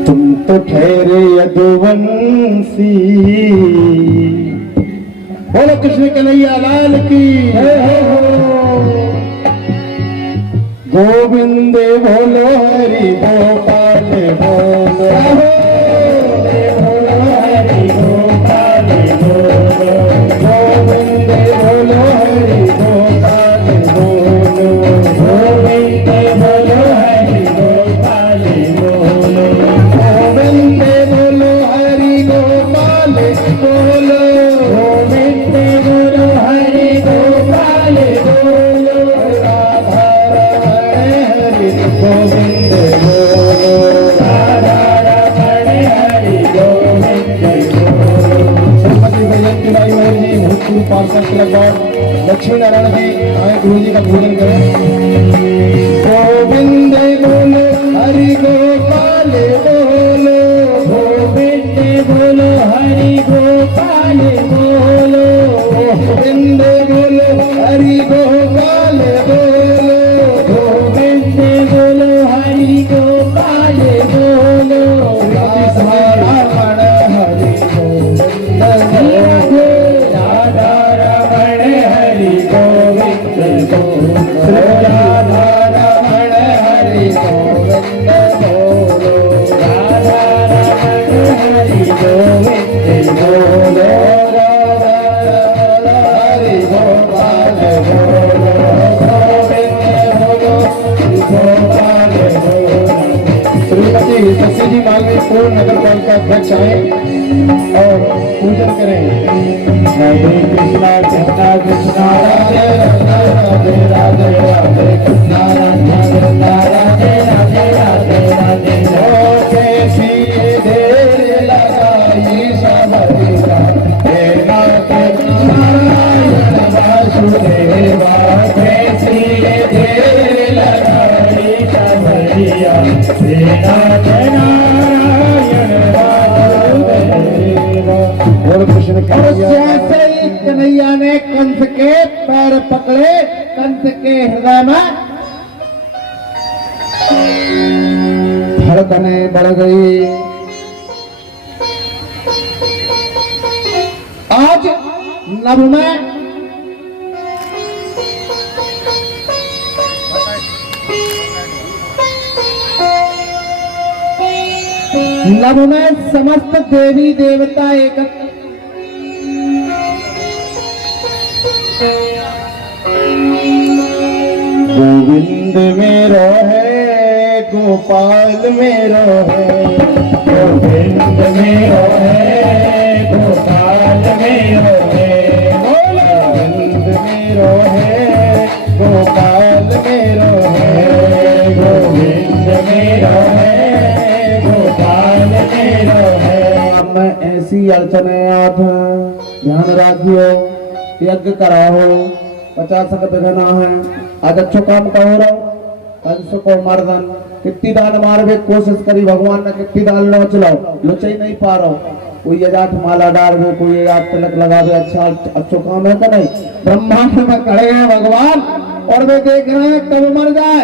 तुम तो ठहरे यदुवंशी। बोलो कृष्ण कन्हैया लाल की गोविंद बोलो हरि गोपाल बोलो हरि गोपाल बोलो गोविंद बोलो हरि गोपाल बोलो गोविंद बोलो हरि गोपाल बोलो गोविंद बोलो हरि गोपाल बोलो गोविंद बोलो हरि गोपाल बोलो राधा गोविंद बोलो राधा हरि गोविंद बोलो। श्रीमती जयंती बाई मौर्य जी भूतपूर्व पार्षद क्लब और लक्ष्मी नारायण जी आए गुरु जी का पूजन करें। गोविंद बोलो हरि गोपाल बोलो गोविंद बोलो गोविंद बोलो हरि गोपाल बोलो गोविंद बोलो हरि गोपाल बोलो राधा रमण हरि गोविंद बोलो राधा रमण हरि गोविंद बोलो राधा रमण हरि गोविंद बोलो राधा रमण हरि गोविंद बोलो हरि गोपाल बोलो गोविंद बोलो गोपाल बोलो। श्रीमती शशि जी मालवीय पूर्ण नगर पालिका अध्यक्ष आए और पूजन करें। हरे कृष्णा कृष्णा कृष्णा राधे राधे राधे राधे कृष्णा राधे राधे राधे राधे राधे कैसी देर लगाई सबरी का हे नाथ नारायण वासुदेवा कैसी देर लगाई सबरिया हे नाथ नारायण वासुदेवा। और कृष्ण जैसे ही कन्हैया ने कंस के पैर पकड़े, कंस के हृदय में धड़कने बढ़ गई। आज नभ में समस्त देवी देवता एक गोविंद मेरो है गोपाल मेरो है गोविंद मेरो है गोपाल मेरो है गोविंद मेरो है गोपाल मेरो है गोविंद मेरो है गोपाल मेरो है। अब मैं ऐसी अड़चने आत ध्यान रखियो, यज्ञ कराओ 50 का बिगना है। आज अच्छो काम कहो रहो, कंस को मर्दन कितनी दान मारवे कोशिश करी, भगवान ने कितनी दान लो चलाओ लोचई नहीं पा रहो। कोई यजाठ माला डाल दे, कोई यजाठ तिलक लगा दे, अच्छा अच्छो काम है कि नहीं। ब्रह्मांड में खड़े हैं भगवान और वे देख रहे हैं कब मर जाए।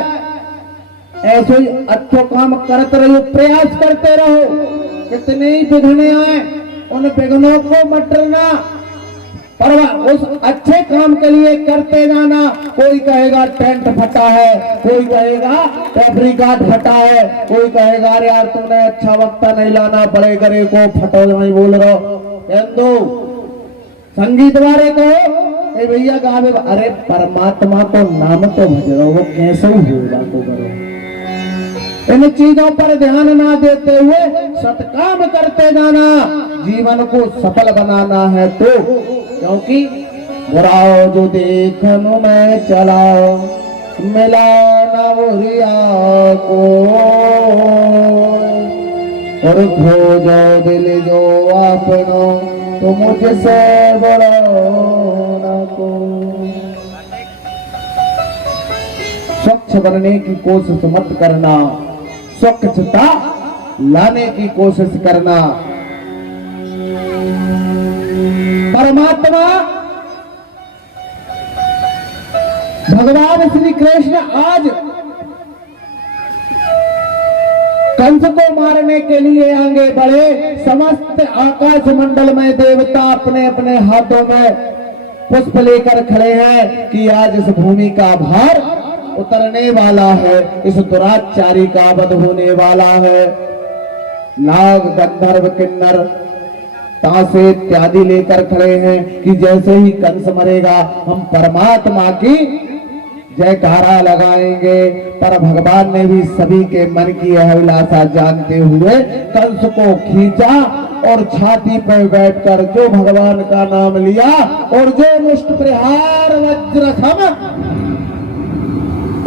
ऐसे ही अच्छो काम करते रहो, प्रयास करते रहो। कितने ही विघ्न आए उन विघ्नों को मत डरना, पर उस अच्छे काम के लिए करते जाना। कोई कहेगा टेंट फटा है, कोई कहेगा फैब्रिकाट फटा है, कोई कहेगा अरे यार तुमने अच्छा वक्त नहीं लाना, बड़े करे को फटो नहीं बोल रहे हो। दो संगीत वाले कहो ए भैया गावे, अरे परमात्मा को नाम तो भज रहो, वो कैसे ही होगा तो करो। इन चीजों पर ध्यान ना देते हुए सत्काम करते जाना, जीवन को सफल बनाना है। तो क्योंकि बुराओ जो देखनु में चलाओ, मिला न बुरिया को, और खोजो दिल जो अपनो तो मुझसे बड़ा न को। स्वच्छ बनने की कोशिश मत करना, स्वच्छता लाने की कोशिश करना। परमात्मा भगवान श्री कृष्ण आज कंस को मारने के लिए आगे बढ़े। समस्त आकाश मंडल में देवता अपने अपने हाथों में पुष्प लेकर खड़े हैं कि आज इस भूमि का भार उतरने वाला है, इस दुराचारी का वध होने वाला है। नाग गंधर्व किन्नर तासे इत्यादि लेकर खड़े हैं कि जैसे ही कंस मरेगा हम परमात्मा की जयकारा लगाएंगे। पर भगवान ने भी सभी के मन की अभिलाषा जानते हुए कंस को खींचा और छाती पर बैठकर जो भगवान का नाम लिया और जो मुष्ट प्रहार वज्रखम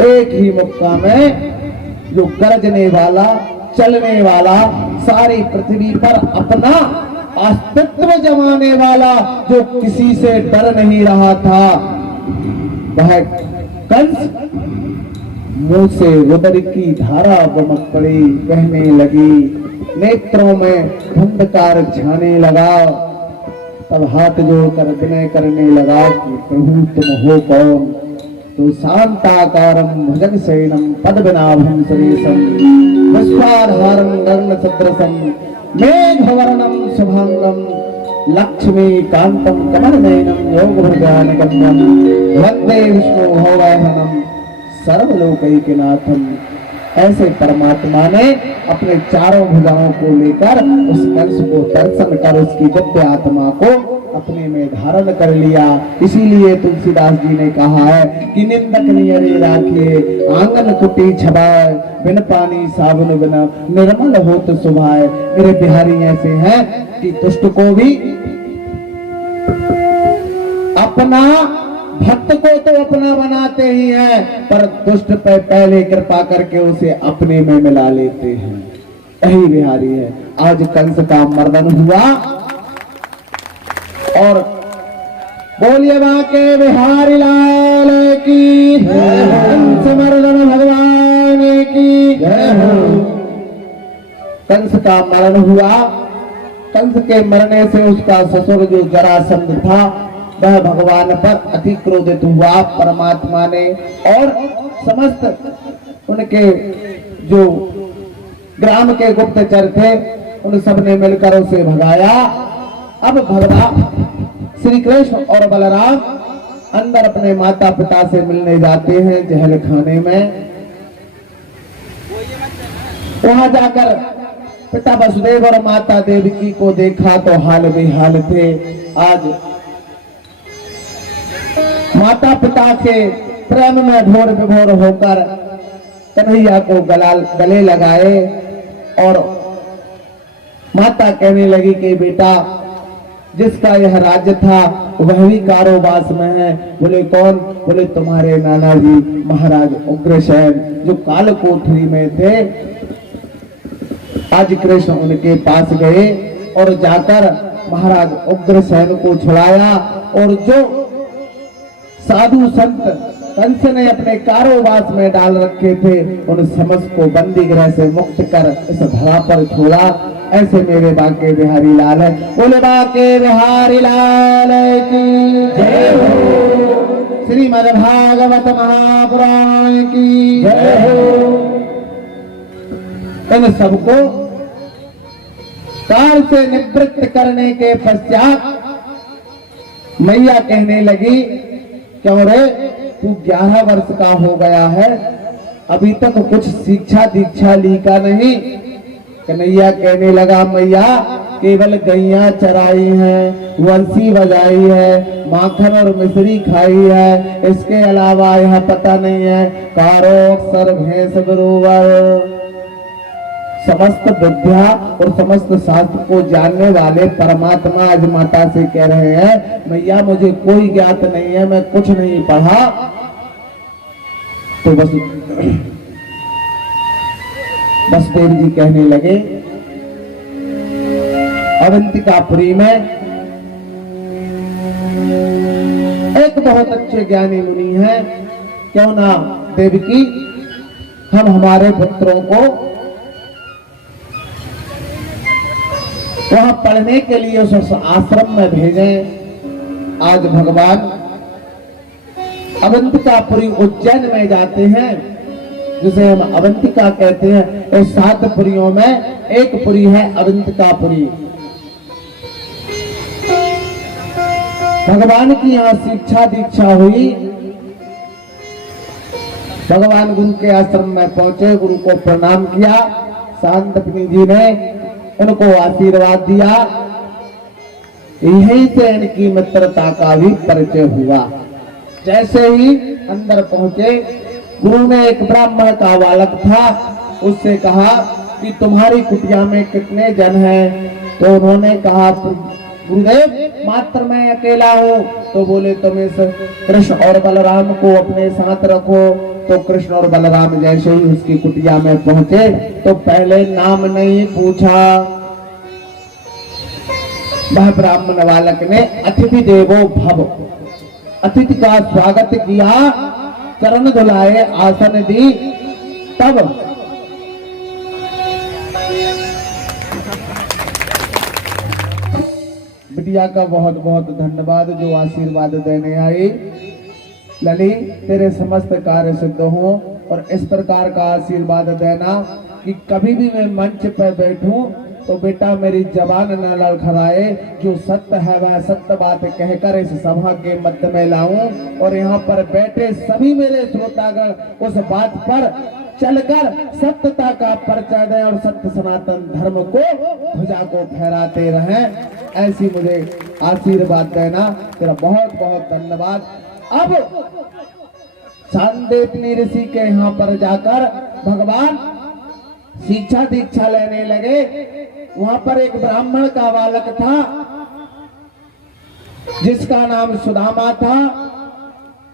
एक ही मुक्का में जो गरजने वाला चलने वाला सारी पृथ्वी पर अपना अस्तित्व जमाने वाला जो किसी से डर नहीं रहा था, वह कंस मुंह से रुदन की धारा बमक पड़ी, बहने लगी, नेत्रों में अंधकार छाने लगा। तब हाथ जोड़कर विनय करने लगा कि प्रभु तुम हो कौन। तो शांताकारं भुजगशयनं पद्मनाभं सुरेशं विश्वाधारं गगनसदृशं मेघवर्णं शुभांगं लक्ष्मीकान्तं कमलनयनं योगभृदानगम्यं वन्दे विष्णुभववाहनं सर्वलोकैकनाथं। ऐसे परमात्मा ने अपने चारों भुजाओं को लेकर उस कंस को दर्शन कर उसकी दिव्य आत्मा को अपने में धारण कर लिया। इसीलिए तुलसीदास जी ने कहा है कि निंदक नियरे राखिए आंगन कुटी छबाए, बिन पानी साबुन बिना निर्मल होत सुभाए। मेरे बिहारी ऐसे हैं कि दुष्ट को भी अपना, भक्त को तो अपना बनाते ही हैं, पर दुष्ट पे पहले कृपा करके उसे अपने में मिला लेते हैं। यही बिहारी है। आज कंस का मर्दन हुआ और बोलिए बाके बिहारी लाल की कंस मर्दन भगवान की जय हो। कंस का मरण हुआ। कंस के मरने से उसका ससुर जो जरासंध था वह भगवान पर अति क्रोधित हुआ। परमात्मा ने और समस्त उनके जो ग्राम के गुप्तचर थे उन सब ने मिलकर उसे भगाया। अब भगवान श्री कृष्ण और बलराम अंदर अपने माता पिता से मिलने जाते हैं जहल खाने में। वहां जाकर पिता वसुदेव और माता देवकी को देखा तो हाल बेहाल थे। आज माता पिता के प्रेम में घोर विभोर होकर कन्हैया को गले लगाए और माता कहने लगी कि बेटा जिसका यह राज्य था वह भी कारोबास में है। बोले कौन? बोले तुम्हारे नाना जी महाराज उग्रसेन जो काल कोठरी में थे। आज कृष्ण उनके पास गए और जाकर महाराज उग्रसेन को छुड़ाया और जो साधु संत कंस ने अपने कारोबास में डाल रखे थे उन समस्त को बंदी गृह से मुक्त कर इस धरा पर छोड़ा। ऐसे मेरे बाके बिहारी लाल है। बोले बाके बिहारी लाल की जय हो। श्रीमद् भागवत महापुराण की जय हो। इन सबको काल से निवृत्त करने के पश्चात मैया कहने लगी क्यों रे तू 11 वर्ष का हो गया है अभी तक कुछ शिक्षा दीक्षा ली का नहीं। कन्हैया कहने लगा मैया केवल गैया चराई है, वंशी बजाई है, माखन और मिश्री खाई है, इसके अलावा यह पता नहीं है कारो अक्षर भैंस बरोबर। समस्त विद्या और समस्त शास्त्र को जानने वाले परमात्मा आज माता से कह रहे हैं मैया मुझे कोई ज्ञात नहीं है, मैं कुछ नहीं पढ़ा। तो वसुदेव जी कहने लगे अवंतिकापुरी में एक बहुत अच्छे ज्ञानी मुनि हैं, क्यों ना देवकी हम हमारे पुत्रों को वहां पढ़ने के लिए उस आश्रम में भेजें। आज भगवान अवंतिकापुरी उज्जैन में जाते हैं जिसे हम अवंतिका कहते हैं। इस 7 पुरियों में एक पुरी है अवंतिकापुरी। भगवान की यहाँ शिक्षा दीक्षा हुई। भगवान गुरु के आश्रम में पहुंचे, गुरु को प्रणाम किया। शांतपनी जी ने उनको आशीर्वाद दिया। यहीं से इनकी मित्रता का भी परिचय हुआ। जैसे ही अंदर पहुंचे गुरु ने एक ब्राह्मण का बालक था उससे कहा कि तुम्हारी कुटिया में कितने जन हैं? तो उन्होंने कहा गुरुदेव मात्र मैं अकेला हूँ। तो बोले तुम इस कृष्ण और बलराम को अपने साथ रखो। तो कृष्ण और बलराम जैसे ही उसकी कुटिया में पहुंचे तो पहले नाम नहीं पूछा। वह ब्राह्मण बालक ने अतिथि देवो भव, अतिथि का स्वागत किया, चरण धुलाए, आसन दी। तब बिटिया का बहुत बहुत धन्यवाद जो आशीर्वाद देने आई। लली तेरे समस्त कार्य सिद्ध हों और इस प्रकार का आशीर्वाद देना कि कभी भी मैं मंच पर बैठूं तो बेटा मेरी जबान न लड़खड़ाए, जो सत्य है वह सत्य बात कहकर इस सभा के मध्य में लाऊं और यहाँ पर बैठे सभी मेरे श्रोतागण उस बात पर चलकर सत्यता का परिचय दें और सत्य सनातन धर्म को ध्वजा को फहराते रहें। ऐसी मुझे आशीर्वाद देना, तेरा बहुत बहुत धन्यवाद। अब शांतिपनी ऋषि के यहाँ पर जाकर भगवान शिक्षा दीक्षा लेने लगे। वहां पर एक ब्राह्मण का बालक था जिसका नाम सुदामा था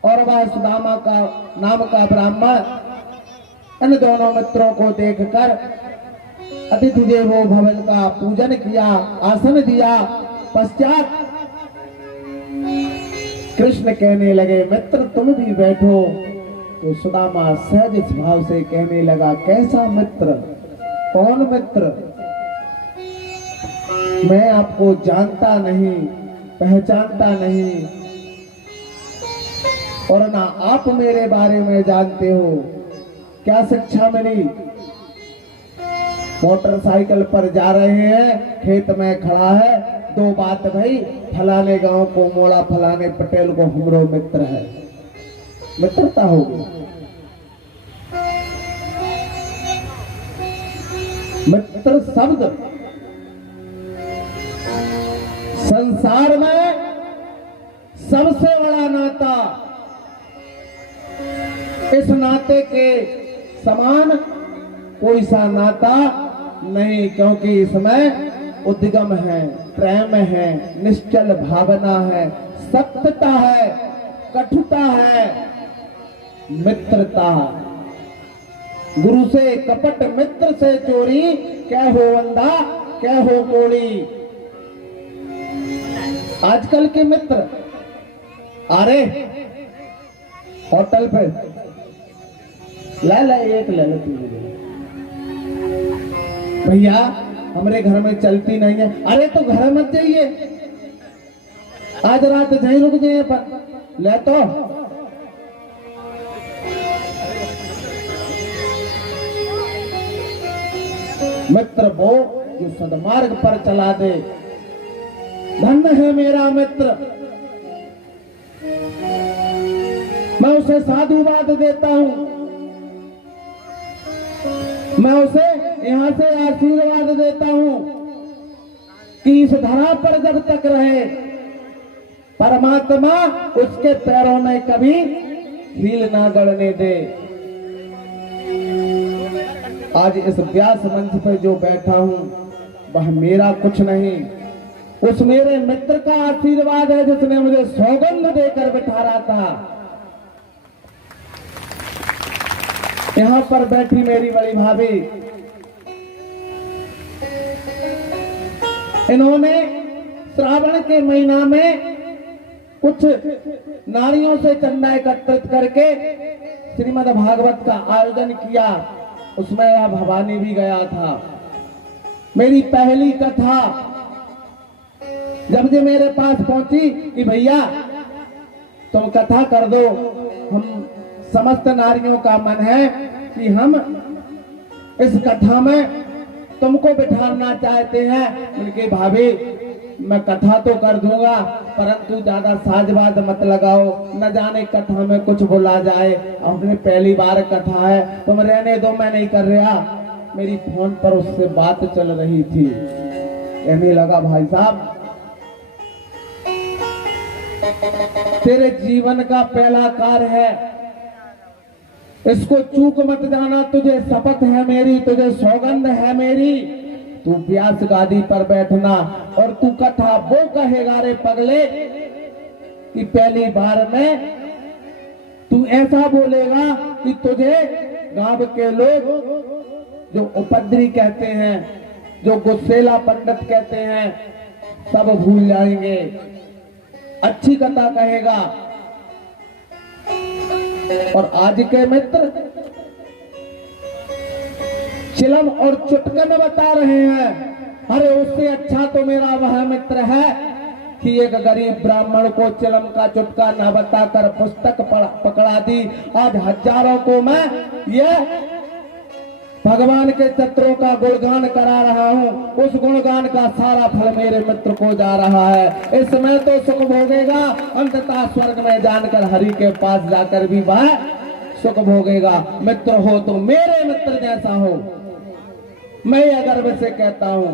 और वह सुदामा का नाम का ब्राह्मण इन दोनों मित्रों को देखकर अतिथि देवो भवन का पूजन किया, आसन दिया। पश्चात कृष्ण कहने लगे मित्र तुम भी बैठो। तो सुदामा सहज भाव से कहने लगा कैसा मित्र, कौन मित्र, मैं आपको जानता नहीं, पहचानता नहीं और ना आप मेरे बारे में जानते हो। क्या शिक्षा मिली? मोटरसाइकिल पर जा रहे हैं, खेत में खड़ा है, दो बात भाई, फलाने गांव को मोड़ा, फलाने पटेल को हमरो मित्र है, मित्रता होगी। मित्र शब्द संसार में सबसे बड़ा नाता, इस नाते के समान कोई सा नाता नहीं, क्योंकि इसमें उद्गम है, प्रेम है, निश्चल भावना है, सत्यता है, कठुता है, मित्रता। गुरु से कपट मित्र से चोरी, क्या हो वंदा क्या हो कोड़ी। आजकल के मित्र अरे होटल पे ले एक ले भैया हमारे घर में चलती नहीं है, अरे तो घर मत जाइए, आज रात यहीं रुक जाइए पर ले तो। मित्र वो जो सदमार्ग पर चला दे, धन्य है मेरा मित्र। मैं उसे साधुवाद देता हूं, मैं उसे यहां से आशीर्वाद देता हूं कि इस धरा पर जब तक रहे परमात्मा उसके पैरों में कभी हील ना गड़ने दे। आज इस व्यास मंच पर जो बैठा हूं वह मेरा कुछ नहीं, उस मेरे मित्र का आशीर्वाद है जिसने मुझे सौगंध देकर बिठारा था। यहां पर बैठी मेरी बड़ी भाभी, इन्होंने श्रावण के महीना में कुछ नारियों से चंदा एकत्रित करके श्रीमद् भागवत का आयोजन किया, उसमें यह भवानी भी गया था। मेरी पहली कथा जब ये मेरे पास पहुंची कि भैया तुम कथा कर दो, हम समस्त नारियों का मन है कि हम इस कथा में तुमको बिठाना चाहते हैं। उनकी भाभी मैं कथा तो कर दूंगा परंतु ज्यादा साजबाज मत लगाओ, न जाने कथा में कुछ बोला जाए, अपने पहली बार कथा है, तुम रहने दो, मैं नहीं कर रहा। मेरी फोन पर उससे बात चल रही थी, कहने लगा भाई साहब तेरे जीवन का पहला कार्य है, इसको चूक मत जाना, तुझे शपथ है मेरी, तुझे सौगंध है मेरी, तू व्यास गादी पर बैठना और तू कथा वो कहेगा रे पगले कि पहली बार में तू ऐसा बोलेगा कि तुझे गांव के लोग जो उपद्री कहते हैं, जो गुस्सेला पंडित कहते हैं, सब भूल जाएंगे। अच्छी कथा कहेगा। और आज के मित्र चिलम और चुटकन बता रहे हैं, अरे उससे अच्छा तो मेरा वह मित्र है कि एक गरीब ब्राह्मण को चिलम का चुटका न बताकर पुस्तक पकड़ा दी। आज हजारों को मैं ये भगवान के चित्रों का गुणगान करा रहा हूँ। उस गुणगान का सारा फल मेरे मित्र को जा रहा है। इसमें तो सुख भोगेगा, अंततः स्वर्ग में जानकर हरि के पास जाकर भी वह सुख भोगेगा। मित्र हो तो मेरे मित्र जैसा हो, मैं यह गर्व से कहता हूं,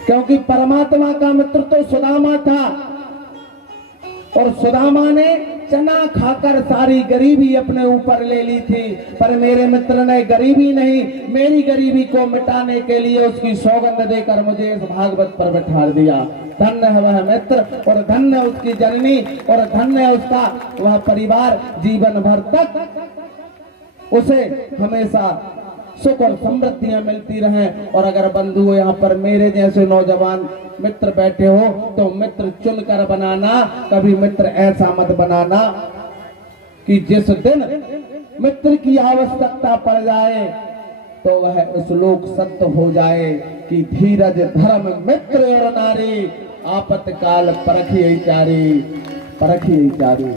क्योंकि परमात्मा का मित्र तो सुदामा था और सुदामा ने चना खाकर सारी गरीबी अपने ऊपर ले ली थी, पर मेरे मित्र ने गरीबी नहीं, मेरी गरीबी को मिटाने के लिए उसकी सौगंध देकर मुझे इस भागवत पर बैठा दिया। धन्य है वह मित्र और धन्य उसकी जननी और धन्य उसका वह परिवार, जीवन भर तक उसे हमेशा सुख और समृद्धियां मिलती रहें। और अगर बंधु यहाँ पर मेरे जैसे नौजवान मित्र बैठे हो तो मित्र चुनकर बनाना, कभी मित्र ऐसा मत बनाना कि जिस दिन मित्र की आवश्यकता पड़ जाए तो वह उस लोक सत्य हो जाए कि धीरज धर्म मित्र और नारी, आपत्काल परखिए चारी, परखिए चारी।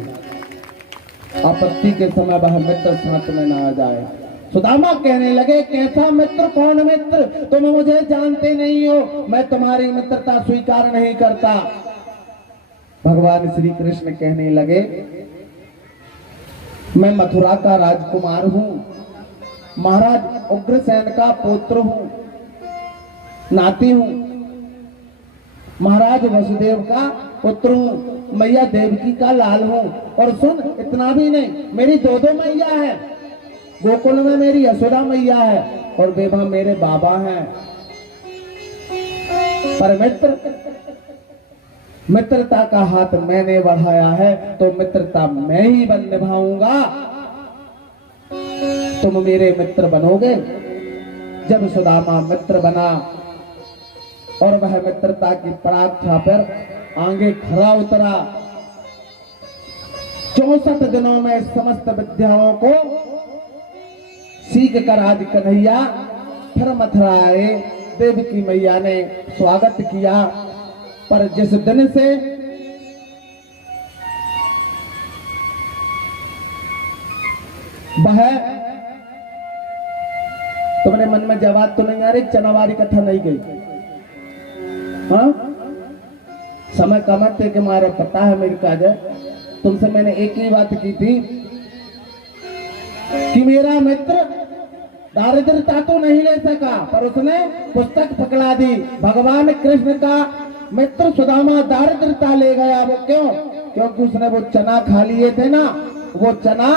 आपत्ति के समय वह मित्र साथ में ना आ जाए। सुदामा कहने लगे, कैसा मित्र, कौन मित्र, तुम मुझे जानते नहीं हो, मैं तुम्हारी मित्रता स्वीकार नहीं करता। भगवान श्री कृष्ण कहने लगे, मैं मथुरा का राजकुमार हूं, महाराज उग्रसेन का पुत्र हूं, नाती हूं, महाराज वसुदेव का पुत्र हूं, मैया देवकी का लाल हूं। और सुन, इतना भी नहीं, मेरी दो मैया है। गोकुल में मेरी यशोदा मैया है और बेबा मेरे बाबा हैं। पर मित्रता का हाथ मैंने बढ़ाया है तो मित्रता मैं ही निभाऊंगा। तुम मेरे मित्र बनोगे। जब सुदामा मित्र बना और वह मित्रता की पराकाष्ठा पर आगे खरा उतरा, 64 दिनों में समस्त विद्याओं को सीख कर आज कन्हैया फिर मथुरा आए। देवकी मैया ने स्वागत किया, पर जिस दिन से वह, तुम्हारे मन में जवाब तो नहीं आ रही, चनावारी कथा नहीं गई? हाँ, समय कम थे कि मारे पता है मेरी काज है। तुमसे मैंने एक ही बात की थी कि मेरा मित्र दारिद्रता तो नहीं ले सका, पर उसने पुस्तक पकड़ा दी। भगवान कृष्ण का मित्र सुदामा दारिद्रता ले गया। वो क्यों? क्योंकि उसने वो चना खा लिए थे ना, वो चना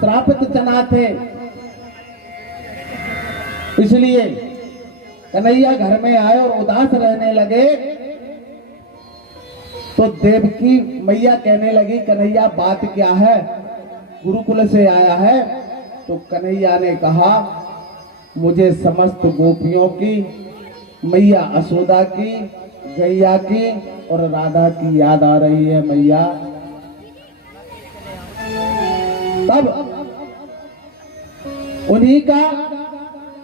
श्रापित चना थे। इसलिए कन्हैया घर में आए और उदास रहने लगे तो देवकी मैया कहने लगी, कन्हैया बात क्या है? गुरुकुल से आया है? तो कन्हैया ने कहा, मुझे समस्त गोपियों की, मैया यशोदा की, गैया की और राधा की याद आ रही है मैया। तब उन्हीं का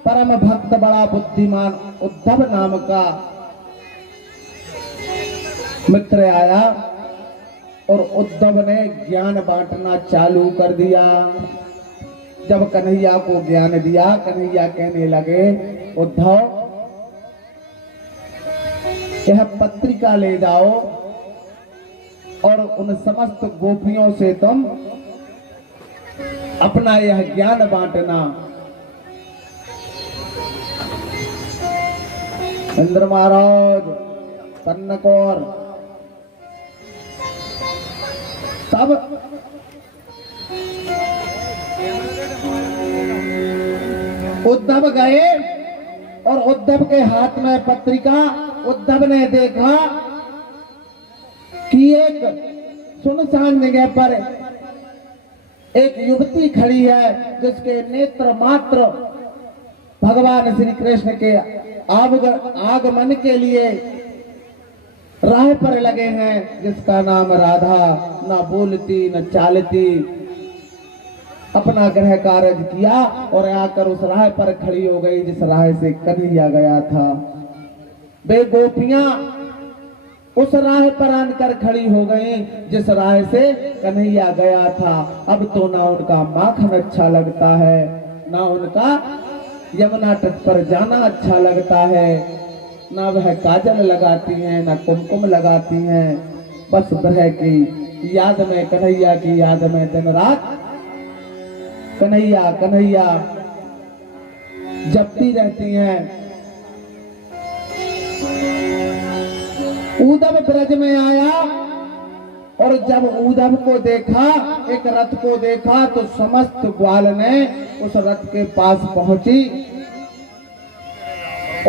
परम भक्त बड़ा बुद्धिमान उद्धव नाम का मित्र आया और उद्धव ने ज्ञान बांटना चालू कर दिया। जब कन्हैया को ज्ञान दिया, कन्हैया कहने लगे, उद्धव यह पत्रिका ले जाओ और उन समस्त गोपियों से तुम अपना यह ज्ञान बांटना। इंद्र महाराज, पन्नकौर, तब उद्धव गए और उद्धव के हाथ में पत्रिका। उद्धव ने देखा कि एक सुनसान जगह पर एक युवती खड़ी है जिसके नेत्र मात्र भगवान श्री कृष्ण के आगमन के लिए राह पर लगे हैं, जिसका नाम राधा, ना बोलती न चालती, अपना गृह कार्य किया और आकर उस राह पर खड़ी हो गई जिस राह से कन्हैया गया था। वे गोपियां उस राह पर आकर खड़ी हो गई जिस राह से कन्हैया गया था। अब तो ना उनका माखन अच्छा लगता है, ना उनका यमुना तट पर जाना अच्छा लगता है, ना वह काजल लगाती हैं, ना कुमकुम लगाती हैं। बस वह की याद में, कन्हैया की याद में दिन रात कन्हैया कन्हैया जपती रहती हैं। उद्धव ब्रज में आया और जब उद्धव को देखा, एक रथ को देखा, तो समस्त ग्वाल ने उस रथ के पास पहुंची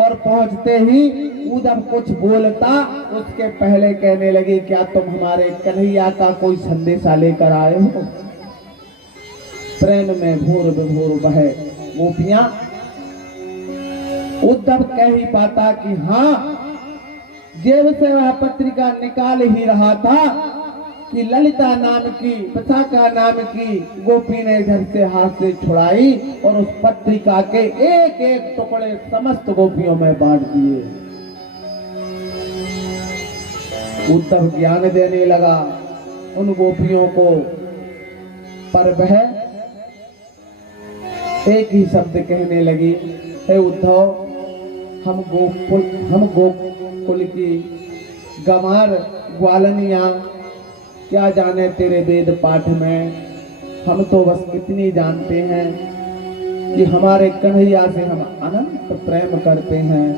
और पहुंचते ही उद्धव कुछ बोलता उसके पहले कहने लगी, क्या तुम हमारे कन्हैया का कोई संदेशा लेकर आए हो? प्रेम में भोर विभोर बहे गोपियां। उद्धव कह ही पाता कि हाँ, जेब से वह पत्रिका निकाल ही रहा था कि ललिता नाम की, विशाखा नाम की गोपी ने इधर से हाथ से छुड़ाई और उस पत्रिका के एक एक टुकड़े समस्त गोपियों में बांट दिए। उद्धव ज्ञान देने लगा उन गोपियों को, पर वह एक ही शब्द कहने लगी, हे उद्धव, हम गोकुल की गमार ग्वालनिया क्या जाने तेरे वेद पाठ में। हम तो बस इतनी जानते हैं कि हमारे कन्हैया से हम अनंत प्रेम करते हैं।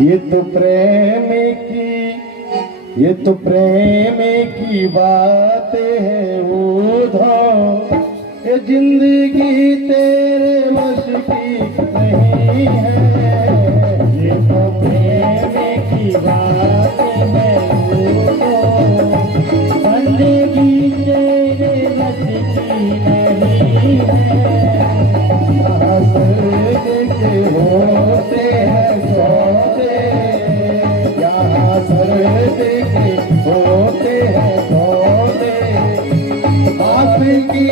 ये तो प्रेम की बात है उद्धव, ये जिंदगी तेरे वश की नहीं है। ये तो प्रेम की बात है उद्धव, जिंदगी तेरे वश की नहीं है। स्वर्ग के होते हैं सौदे, यहाँ स्वर्ग के होते हैं सौदे, आप की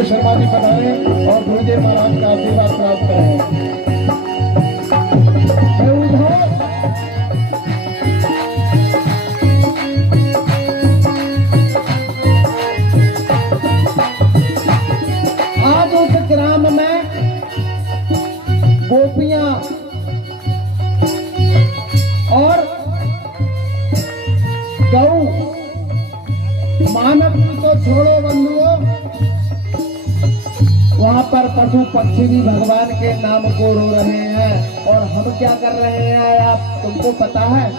शर्मा जी पधारे और गुरुदेव महाराज का आशीर्वाद प्राप्त करें। आज उस ग्राम में गोपियां और गौ, मानव जी को छोड़ो बंधुओं, वहां पर पशु पक्षी भी भगवान के नाम को रो रहे हैं। और हम क्या कर रहे हैं आप तुमको पता है?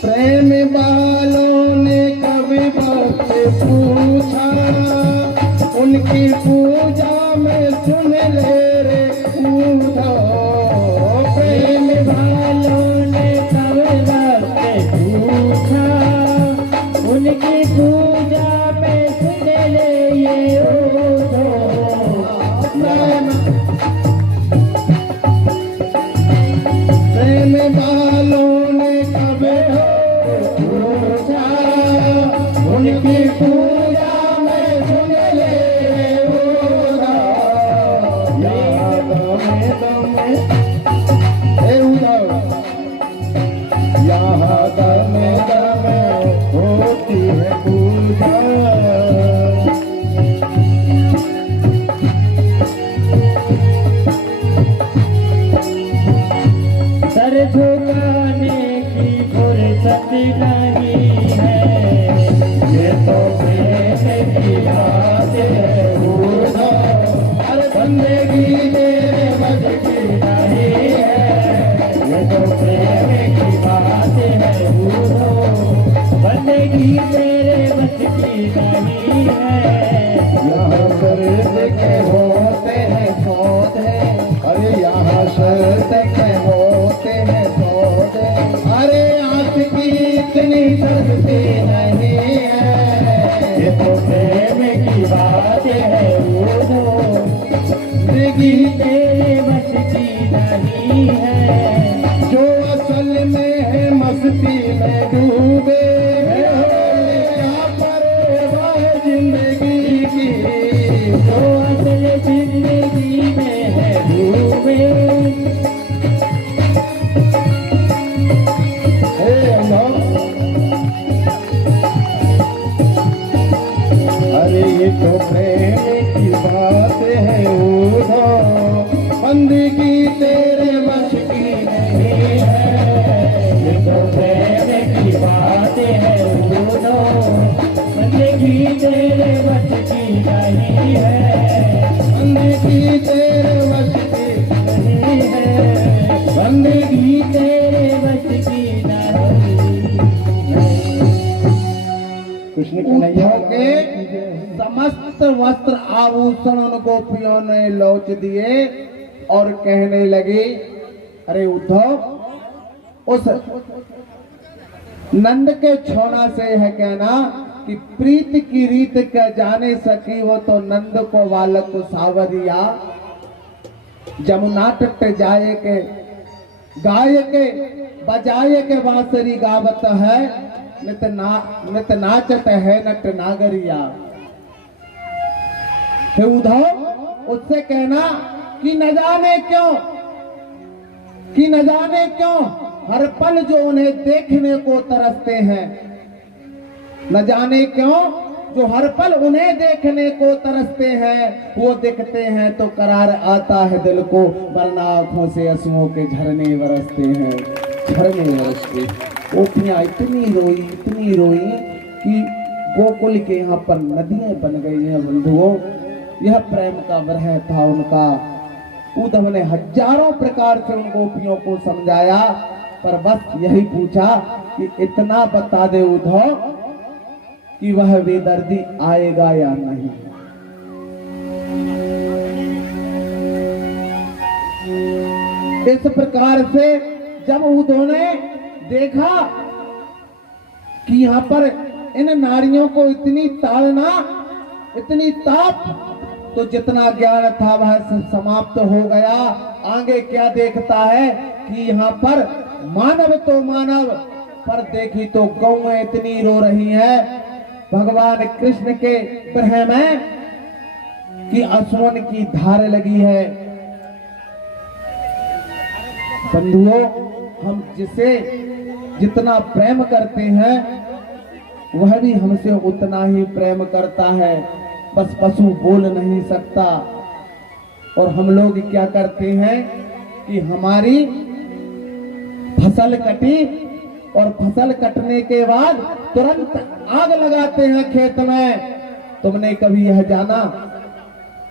प्रेम वालों ने कभी वक्त पूछा, उनकी पूजा में सुन ले रे उद्धव। प्रेम वालों ने कभी वक्त पूछा, उनकी पूजा में सुन ले ये उद्धव। प्रेम वालों ने कभी पूछा, उनकी पूजा में सुन ले उद्धव। यहाँ दम दम होती है पूजा। सर झुकाने की फुर्सत नहीं है, ये तो प्रेम की बात है उद्धव। अरे बंदगी तेरे बस की नहीं है, ये तो प्रेम की बात है उद्धव। बंदगी तेरे बस की नहीं है, यहाँ सर्द के होते हैं सौदे। अरे रास्ते में होते हैं सौदे। अरे आस की इतनी सस्ती नहीं है, ये तो प्रेम की बात है वो, जिंदगी तेरे बस की नहीं है। जो असल में है मस्ती में डूबे, क्या परवाह जिंदगी की, जो असल जिंदगी में है डूबे। अरे ये तो प्रेम की बात है उधो, बंदगी तेरे वश की नहीं है। ये तो प्रेम की बात है उधो, बंदगी तेरे वश की नहीं है। बंदगी तेरे वश की नहीं है, बंदगी तेरे वश की नहीं है। कृष्ण कन्हैया उद्धव के समस्त वस्त्र आभूषण उन गोपियों ने लौट दिए और कहने लगे, अरे उद्धव, उस नंद के छोड़ा से है कहना कि प्रीत की रीत के जाने सकी, वो तो नंद को बालक को सावरिया, जमुना तट जाए के गाय के बजाए के बांसुरी गावत है, नित नाचत है नट नागरिया। हे उद्धव, उससे कहना कि न जाने क्यों हर पल जो उन्हें देखने को तरसते हैं, न जाने क्यों जो हर पल उन्हें देखने को तरसते हैं, वो दिखते हैं तो करार आता है दिल को, वरना आंखों से आंसुओं के झरने बरसते हैं, झरने बरसते। गोपियां इतनी रोई कि गोकुल के यहाँ पर नदियां बन गई हैं बंधुओं। यह प्रेम का वरह था उनका। उद्धव ने हजारों प्रकार से उन गोपियों को समझाया, पर बस यही पूछा कि इतना बता दे उद्धव कि वह बेदर्दी आएगा या नहीं। इस प्रकार से जब उद्धव ने देखा कि यहाँ पर इन नारियों को इतनी ताड़ना, इतनी ताप, तो जितना ज्ञान था वह समाप्त हो गया। आगे क्या देखता है कि यहाँ पर मानव तो मानव, पर देखी तो गौएं इतनी रो रही हैं भगवान कृष्ण के विरह में कि आंसुओं की धार लगी है। बंधुओं, हम जिसे जितना प्रेम करते हैं वह भी हमसे उतना ही प्रेम करता है, बस पशु बोल नहीं सकता। और हम लोग क्या करते हैं कि हमारी फसल कटी और फसल कटने के बाद तुरंत आग लगाते हैं खेत में। तुमने कभी यह जाना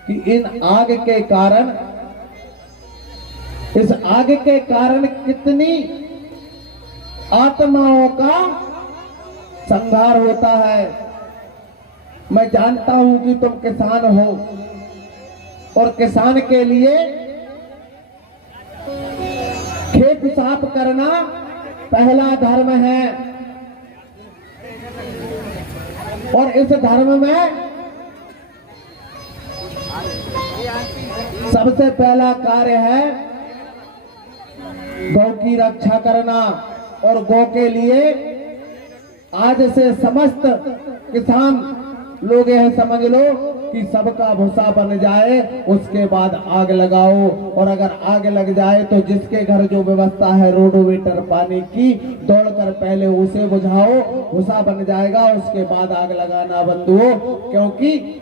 कि इन आग के कारण, इस आग के कारण कितनी आत्माओं का संहार होता है? मैं जानता हूं कि तुम किसान हो और किसान के लिए खेत साफ करना पहला धर्म है, और इस धर्म में सबसे पहला कार्य है गौ की रक्षा करना। और गौ के लिए आज से समस्त किसान लोग यह समझ लो कि सबका भूसा बन जाए, उसके बाद आग लगाओ। और अगर आग लग जाए तो जिसके घर जो व्यवस्था है रोडोवेटर पानी की, दौड़कर पहले उसे बुझाओ, भूसा बन जाएगा, उसके बाद आग लगाना बंधुओं। क्योंकि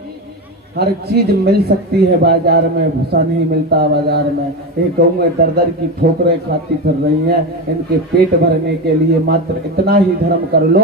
हर चीज मिल सकती है बाजार में, भूसा नहीं मिलता बाजार में। ये गौएं दर दर की ठोकरें खाती फिर रही हैं, इनके पेट भरने के लिए मात्र इतना ही धर्म कर लो